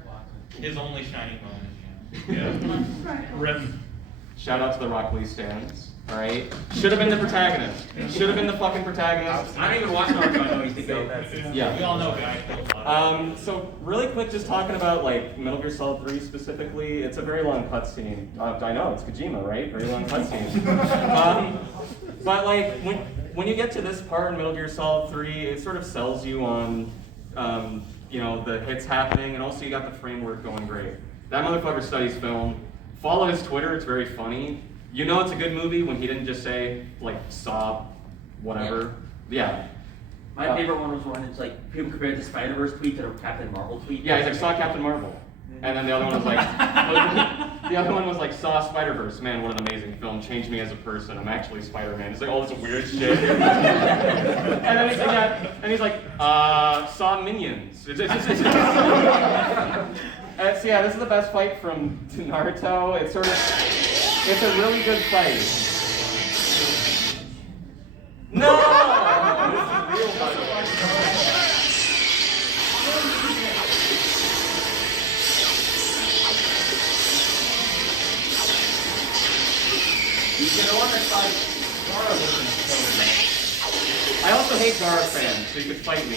His only shining moment. Yeah. Rip. Shout out to the Rock Lee stands. All right. Should have been the protagonist. Should have been the fucking protagonist. I don't even watch Naruto. I know he's the goat. Yeah. We all know guy. So really quick, just talking about like Metal Gear Solid 3 specifically, it's a very long cutscene. I know it's Kojima, right? Very long cutscene. But like when you get to this part in Metal Gear Solid 3, it sort of sells you on you know, the hits happening, and also you got the framework going great. That motherfucker studies film. Follow his Twitter; it's very funny. You know it's a good movie when he didn't just say like saw whatever. Yeah. My favorite one was when it's like people compared the Spider-Verse tweet to the Captain Marvel tweet. Yeah, he's like saw Captain Marvel, and then the other one was like the other one was like saw Spider-Verse. Man, what an amazing film! Changed me as a person. I'm actually Spider-Man. It's like all this weird shit. And then he's like, yeah, and he's like saw Minions. So yeah, this is the best fight from Naruto. It's sort of, it's a really good fight. No! This is real, by the way. You can order fight Gara. I also hate Gara fans, so you could fight me.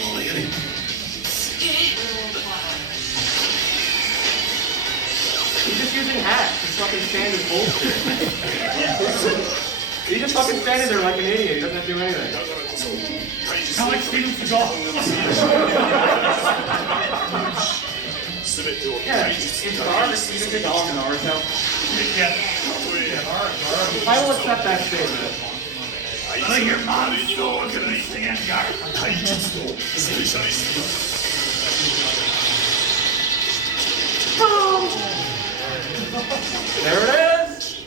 He's just using hacks. His fucking stand is bullshit. He's just fucking standing there like an idiot. He doesn't have to do anything. Kind of like Steven Seagal. Yeah, it's Gara, Steven Seagal, and Naruto. Yeah. I will accept that statement. I think your mom's soul is gonna stand guard. There it is!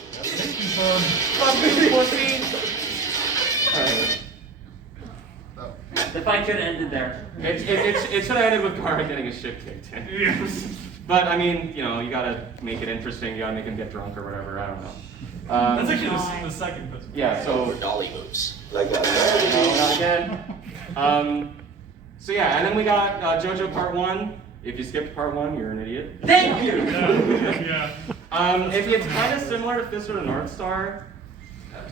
Fucking pussy! Alright. The fight should have ended there. It should have ended with Gara getting his shit kicked in. Yes. But I mean, you know, you gotta make it interesting, you gotta make him get drunk or whatever, I don't know. That's actually the second bit. Yeah, so... Or dolly moves. Like that. No, not again. So yeah, and then we got JoJo Part 1. If you skipped Part 1, you're an idiot. Thank you! Yeah. It's kind of similar to Fist of the North Star.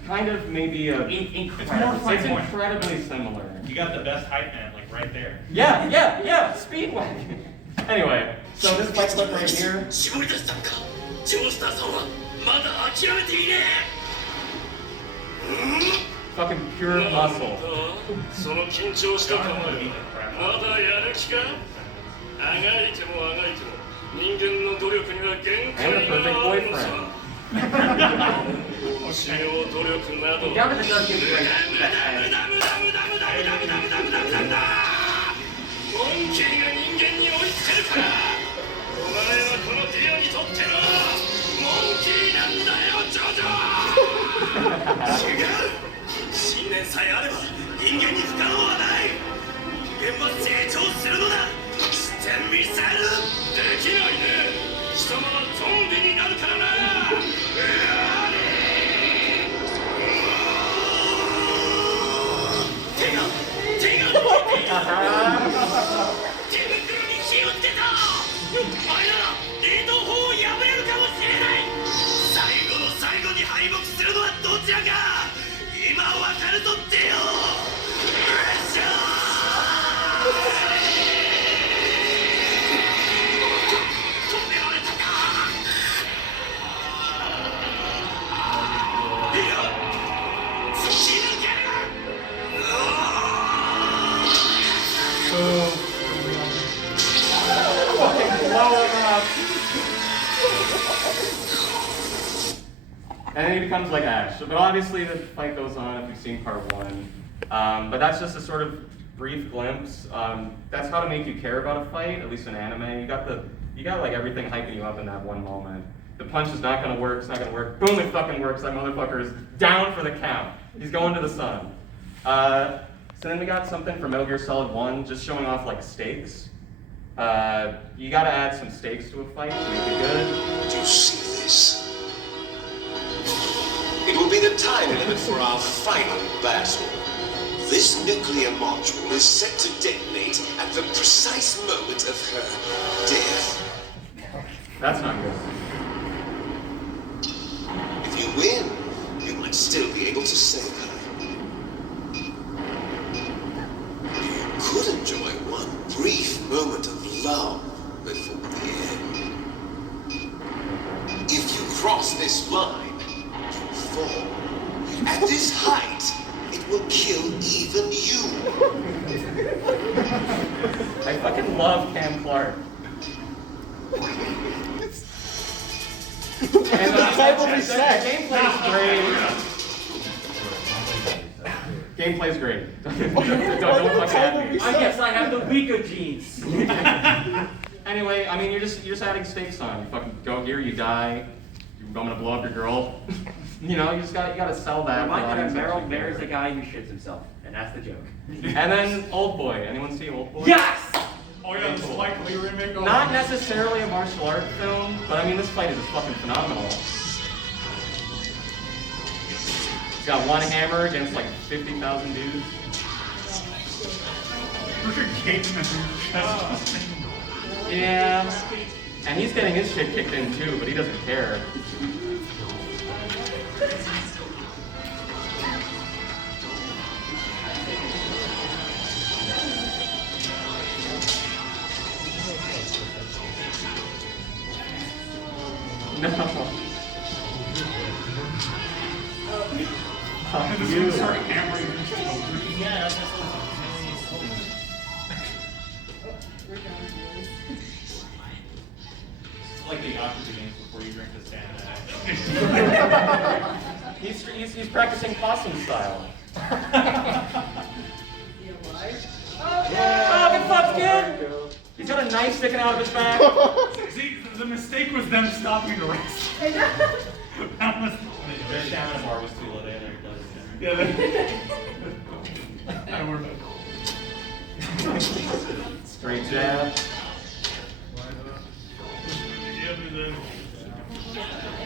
Kind of maybe a... It's incredibly similar. You got the best hype man, like right there. Yeah, Speedwagon. Anyway, so this fight clip right here. Fucking pure muscle. And a perfect boyfriend. Jonathan does give great that 信念さえあれば人間に不可能はない。人間は成長するのだ。してみせる。できないね。貴様はゾンビになるからな。手が手袋に火をつけた。お前なら冷凍法を破れるかもしれない。最後の最後に敗北するのはどちらか。今わかるとってよ。And then he becomes like Ash. But obviously the fight goes on if you've seen Part 1. But that's just a sort of brief glimpse. That's how to make you care about a fight, at least in anime. You got like everything hyping you up in that one moment. The punch is not gonna work, it's not gonna work. Boom, it fucking works. That motherfucker is down for the count. He's going to the sun. So then we got something from Metal Gear Solid 1, just showing off like stakes. You gotta add some stakes to a fight to make it good. Do you see this? It will be the time limit for our final battle. This nuclear module is set to detonate at the precise moment of her death. That's not good. If you win, you might still be able to save her. You could enjoy one brief moment of love before the end. If you cross this line, you fall. At this height, it will kill even you. I fucking love Cam Clark. And the gameplay's great. Gameplay's great. Don't fucking at me. I guess I have the weaker genes. Anyway, I mean, you're just adding stakes on. You fucking go here, you die. I'm gonna blow up your girl. You know, you gotta sell that. Remind me that Meryl marries a guy who shits himself, and that's the joke. And then Old Boy. Anyone see Old Boy? Yes! Oh yeah, the Spike Lee remake. Not necessarily a martial art film, but I mean, this fight is fucking phenomenal. He's got one hammer against like 50,000 dudes. Yeah, and he's getting his shit kicked in too, but he doesn't care. No. You. Yeah, that's what It's like the Yakuza games before you drink the stamina. He's practicing possum style. Oh, good fuck, kid! He's got a knife sticking out of his back. See, the mistake was them stopping the race. Their stamina bar was too low. They had Yeah, I remember. Straight jab.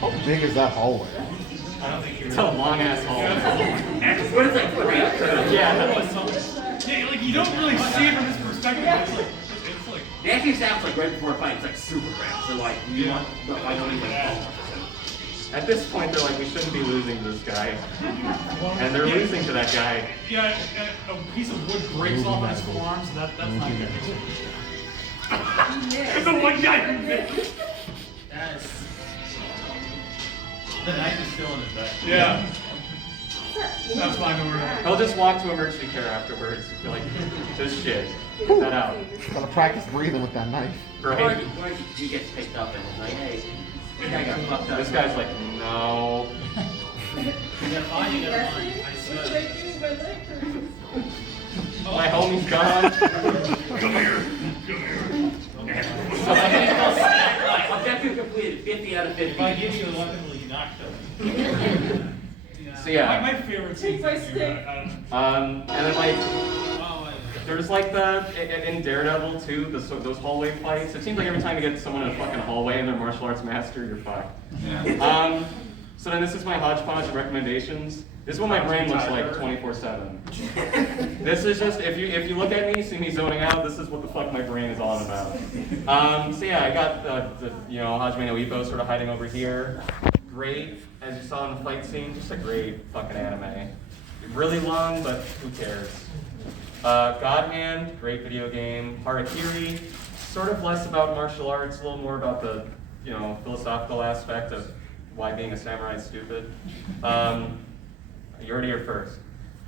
How big is that hallway? I don't think It's a long ass hallway. What is that? Yeah. Yeah, like you don't really see it from this perspective. It's like. They actually establish like right before a fight, it's like super round. So like you want the fight to be like At this point, they're like, we shouldn't be losing to this guy. And they're losing to that guy. Yeah, a piece of wood breaks off on his forearm, so that's not good. It's the one guy who missed. Yes. The knife is still in his back. Yeah. That's fine over there. He'll just walk to emergency care afterwards. You're like, this shit. Get that out. Gotta practice breathing with that knife. Right. Or he gets picked up and it's like, hey, this guy got fucked up. This guy's like, no. You gotta find, I swear. My homie's gone. Come here. Objective completed, 50 out of 50. If I give you a weapon, will you not kill him? So yeah. My favorite scene. And then like, there's like in Daredevil too, those hallway fights. It seems like every time you get someone in a fucking hallway and they're martial arts master, you're fucked. Yeah. So then this is my hodgepodge of recommendations. This is what my brain looks like 24/7. This is just, if you look at me, see me zoning out, this is what the fuck my brain is on about. So yeah, I got the Hajime no Ippo sort of hiding over here. Great, as you saw in the fight scene, just a great fucking anime. Really long, but who cares? God Hand, great video game. Harakiri, sort of less about martial arts, a little more about the philosophical aspect of why being a samurai is stupid. You heard it here first.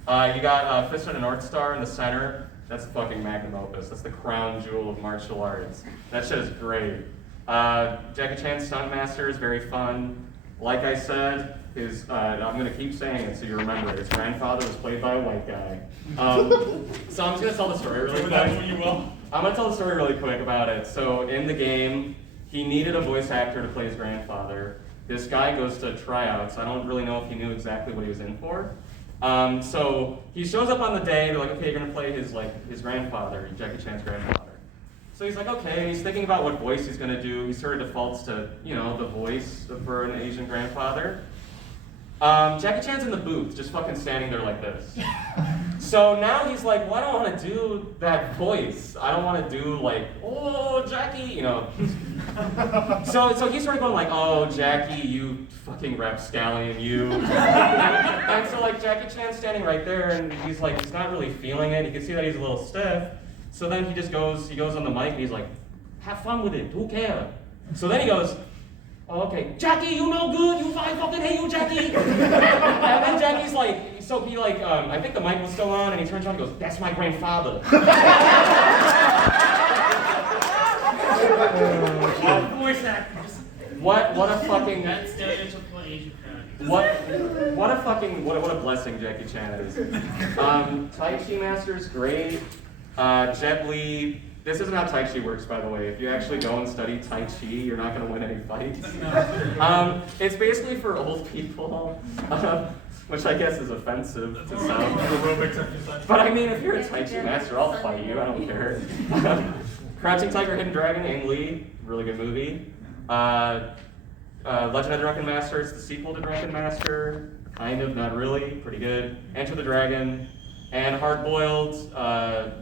You got Fist of the North Star in the center. That's the fucking magnum opus. That's the crown jewel of martial arts. That shit is great. Jackie Chan's Stunt Master is very fun. Like I said, I'm gonna keep saying it so you remember it. His grandfather was played by a white guy. So I'm just gonna tell the story really quick. I'm gonna tell the story really quick about it. So in the game, he needed a voice actor to play his grandfather. This guy goes to tryouts. I don't really know if he knew exactly what he was in for. So he shows up on the day. They're like, okay, you're gonna play his grandfather, Jackie Chan's grandfather. So he's like, okay. He's thinking about what voice he's gonna do. He sort of defaults to, the voice for an Asian grandfather. Jackie Chan's in the booth, just fucking standing there like this. So now he's like, well, I don't want to do that voice. I don't want to do like, oh, Jackie, So he's sort of going like, oh, Jackie, you fucking rapscallion, you. And so like Jackie Chan's standing right there, and he's not really feeling it. You can see that he's a little stiff. So then he goes on the mic, and he's like, have fun with it. Who cares? So then he goes, oh, okay, Jackie, you no good, I fucking hate you, Jackie. And then Jackie's like, I think the mic was still on, and he turns around and goes, that's my grandfather. Voice actors. What a fucking... That's stereotypical Asian crowd. What a blessing Jackie Chan is. Tai Chi Master's great. Jet Li. This isn't how Tai Chi works, by the way. If you actually go and study Tai Chi, you're not going to win any fights. It's basically for old people, which I guess is offensive to some. But I mean, if you're a Tai Chi master, I'll fight you. I don't care. Crouching Tiger, Hidden Dragon, Ang Lee, really good movie. Legend of the Drunken Master, it's the sequel to Drunken Master. Kind of, not really, pretty good. Enter the Dragon. And Hard Boiled,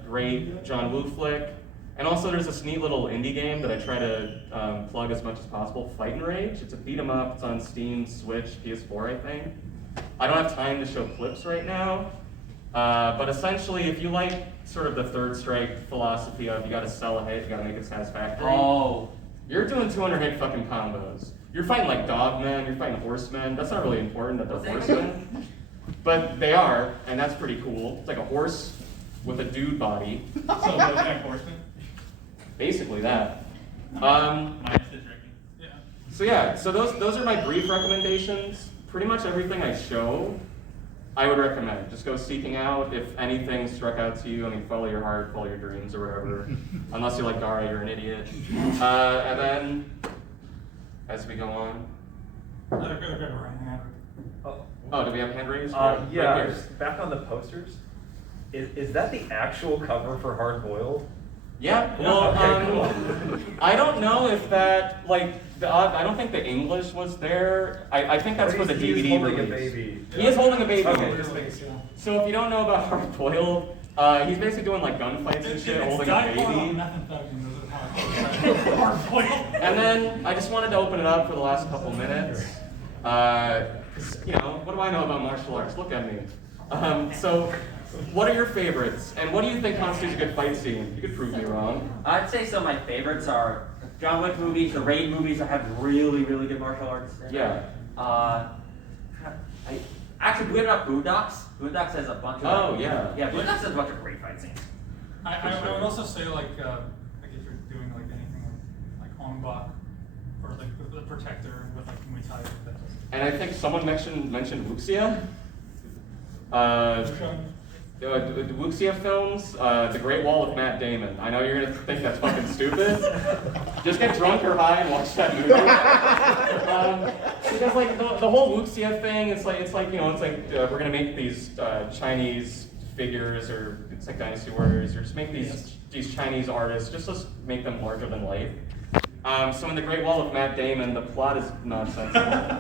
great John Woo flick. And also there's this neat little indie game that I try to plug as much as possible, Fight and Rage. It's a beat 'em up, it's on Steam, Switch, PS4 I think. I don't have time to show clips right now, but essentially if you like sort of the Third Strike philosophy of you gotta sell a hit, you gotta make it satisfactory. Oh. You're doing 200 hit fucking combos. You're fighting like dogmen, you're fighting horsemen. That's not really important that they're horsemen. But they are, and that's pretty cool. It's like a horse with a dude body. So like horseman? Basically that. Minus the drinking. Yeah. So yeah, so those are my brief recommendations. Pretty much everything I show, I would recommend. Just go seeking out. If anything struck out to you, I mean, follow your heart, follow your dreams, or whatever. Unless you're like Gara, you're an idiot. And then, as we go on. Oh, do we have hand raised? Yeah, Right just back on the posters. Is that the actual cover for Hard Boiled? Yeah, well, okay, cool. I don't know if that, I don't think the English was there. I think that's for the DVD He's holding release. a baby. He is holding a baby. Okay, just making sure. So if you don't know about Hard Boiled, he's basically doing like gunfights and shit, holding a baby. And then I just wanted to open it up for the last couple minutes. What do I know about martial arts? Look at me. So, what are your favorites? And what do you think constitutes a good fight scene? You could prove me wrong. I'd say some of my favorites are John Wick movies, the Raid movies that have really, really good martial arts. Yeah. Actually, believe it or not, Boondocks. Boondocks has a bunch of... Oh, yeah. Yeah, Boondocks has a bunch of great fight scenes. I would also say if you're doing anything like Ong-Bak or the Protector with Muay Thai. And I think someone mentioned Wuxia. The Wuxia films, The Great Wall with Matt Damon. I know you're gonna think that's fucking stupid. Just get drunk or high and watch that movie. Because the whole Wuxia thing, it's like we're gonna make these Chinese figures, or it's like Dynasty Warriors, or just make these Chinese artists, just make them larger than life. So in The Great Wall with Matt Damon, the plot is nonsensical.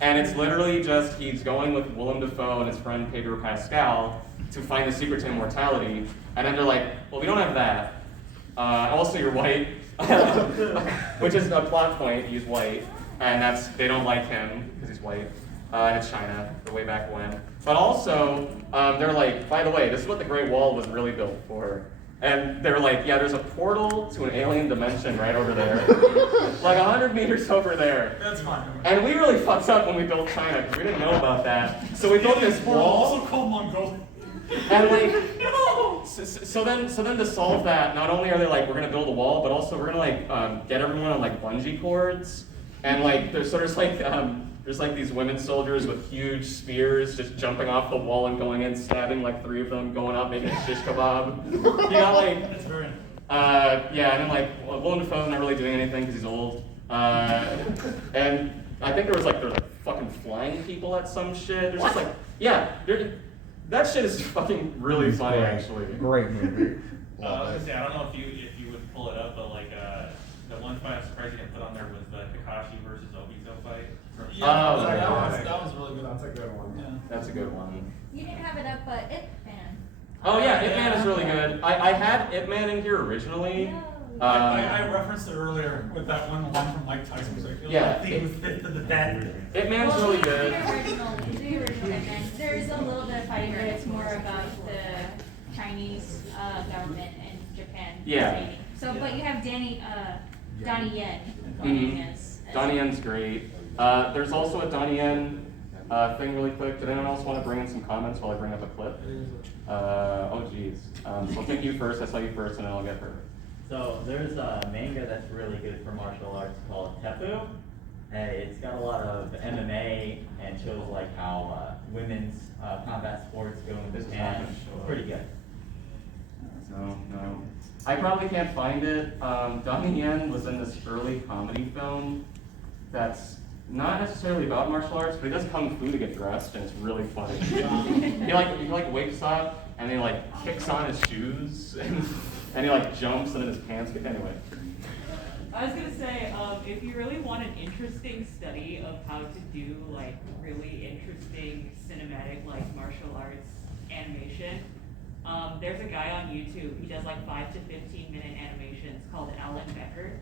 And it's literally just he's going with Willem Dafoe and his friend Pedro Pascal to find the secret to immortality. And then they're like, well, we don't have that. Also, you're white. Which is a plot point, he's white. And they don't like him because he's white. And it's China, way back when. But also, they're like, by the way, this is what the Great Wall was really built for. And they're like, yeah, there's a portal to an alien dimension right over there. Like 100 meters over there. That's fine. And we really fucked up when we built China, because we didn't know about that. So we built this wall. Also called Mongolia. And so then to solve that, not only are they like, we're gonna build a wall, but also we're gonna get everyone on bungee cords. And there's There's like these women soldiers with huge spears just jumping off the wall and going in, stabbing like 3 of them, going up, making a shish kebab. You got like, That's very yeah, and then like, Willem Dafoe's not really doing anything because he's old. And I think there was like fucking flying people at some shit. There's just like, yeah, that shit is fucking really funny actually. Great movie. I was gonna say, I don't know if you would pull it up, but like the one fight I'm surprised you didn't put on there was the Kakashi versus Obito fight. Yeah, that was really good. That's a good one. Yeah. That's a good one. You didn't have it up, but Ip Man. Oh yeah, Ip Man is really good. I had Ip Man in here originally. I referenced it earlier with that one line from Mike Tyson. So I feel Yeah, like the thing was fit to the dead. Ip Man's really good. The original Ip Man. There's a little bit of fighting, but it's more about the Chinese government and Japan. Yeah. Fighting. So, but you have Donnie Yen. Donnie Yen's great. There's also a Donnie Yen thing really quick. Did anyone else want to bring in some comments while I bring up a clip? Oh geez. So I'll take you first. I saw you first, and then I'll get her. So there's a manga that's really good for martial arts called Teppu. It's got a lot of MMA and shows like how women's combat sports go in Japan. It's pretty good. No. I probably can't find it. Donnie Yen was in this early comedy film that's not necessarily about martial arts, but he does kung fu to get dressed, and it's really funny. he like wakes up and he like kicks on his shoes and he like jumps and then his pants get anyway. I was gonna say, if you really want an interesting study of how to do like really interesting cinematic like martial arts animation, there's a guy on YouTube. He does like 5 to 15-minute animations called Alan Becker.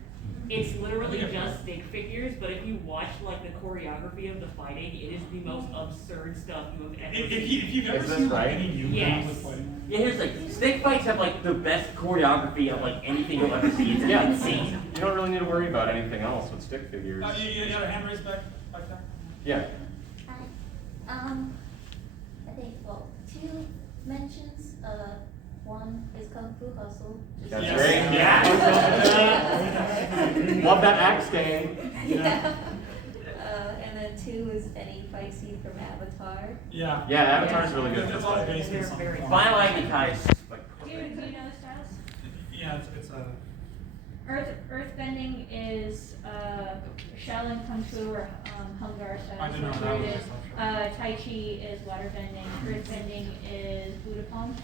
It's literally just stick figures, but if you watch like the choreography of the fighting, it is the most absurd stuff you have ever seen. If you've ever seen like any new Yes. with fighting. Yeah, here's like, stick fights have like the best choreography of like anything you'll ever see. It's insane. You don't really need to worry about anything else with stick figures. You got a hand raised back there? Yeah. I think, well, 2 mentions. One is Kung Fu Hustle. That's great. Yeah. Love that axe game. Yeah. And then 2 is any fight scene from Avatar. Yeah. Yeah, Avatar's really good. It's all based on something. Final Agneties. Do you know the styles? Yeah, it's a. Earthbending is Shaolin Kung Fu or Hung Gar style. I didn't know that was Tai Chi is waterbending. Earthbending is Budapalm.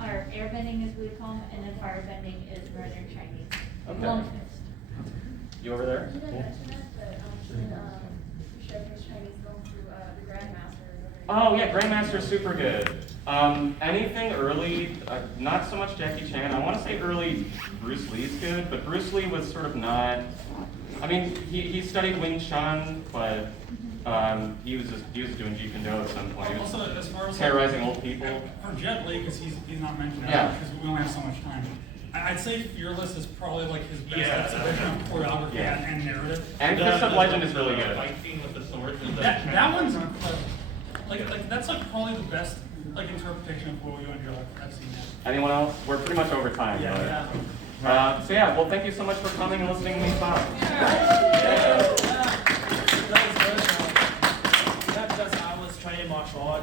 Or airbending is Budapalm, and then firebending is Northern Chinese. Okay. Long fist. You over there? You didn't mention that, but Shredder's Chinese going through the Grandmaster. Oh yeah, Grandmaster's super good. Anything early, not so much Jackie Chan. I want to say early Bruce Lee's good, but Bruce Lee was sort of not. I mean, he studied Wing Chun, but he was doing Jeet Kune Do at some point. He was Also, as far as terrorizing old people. For Jet Li, because he's not mentioned Yeah. because we only have so much time. I'd say Fearless is probably like his best Yeah. exhibition of choreography Yeah. and narrative. And Fist of Legend is really good. Fight scene with the swords and the That one's incredible. Like that's like probably the best like interpretation of Willow and Joe I've seen yet. Anyone else? We're pretty much over time. Yeah. But, so yeah, well, thank you so much for coming and listening to me talk. Because I was training martial arts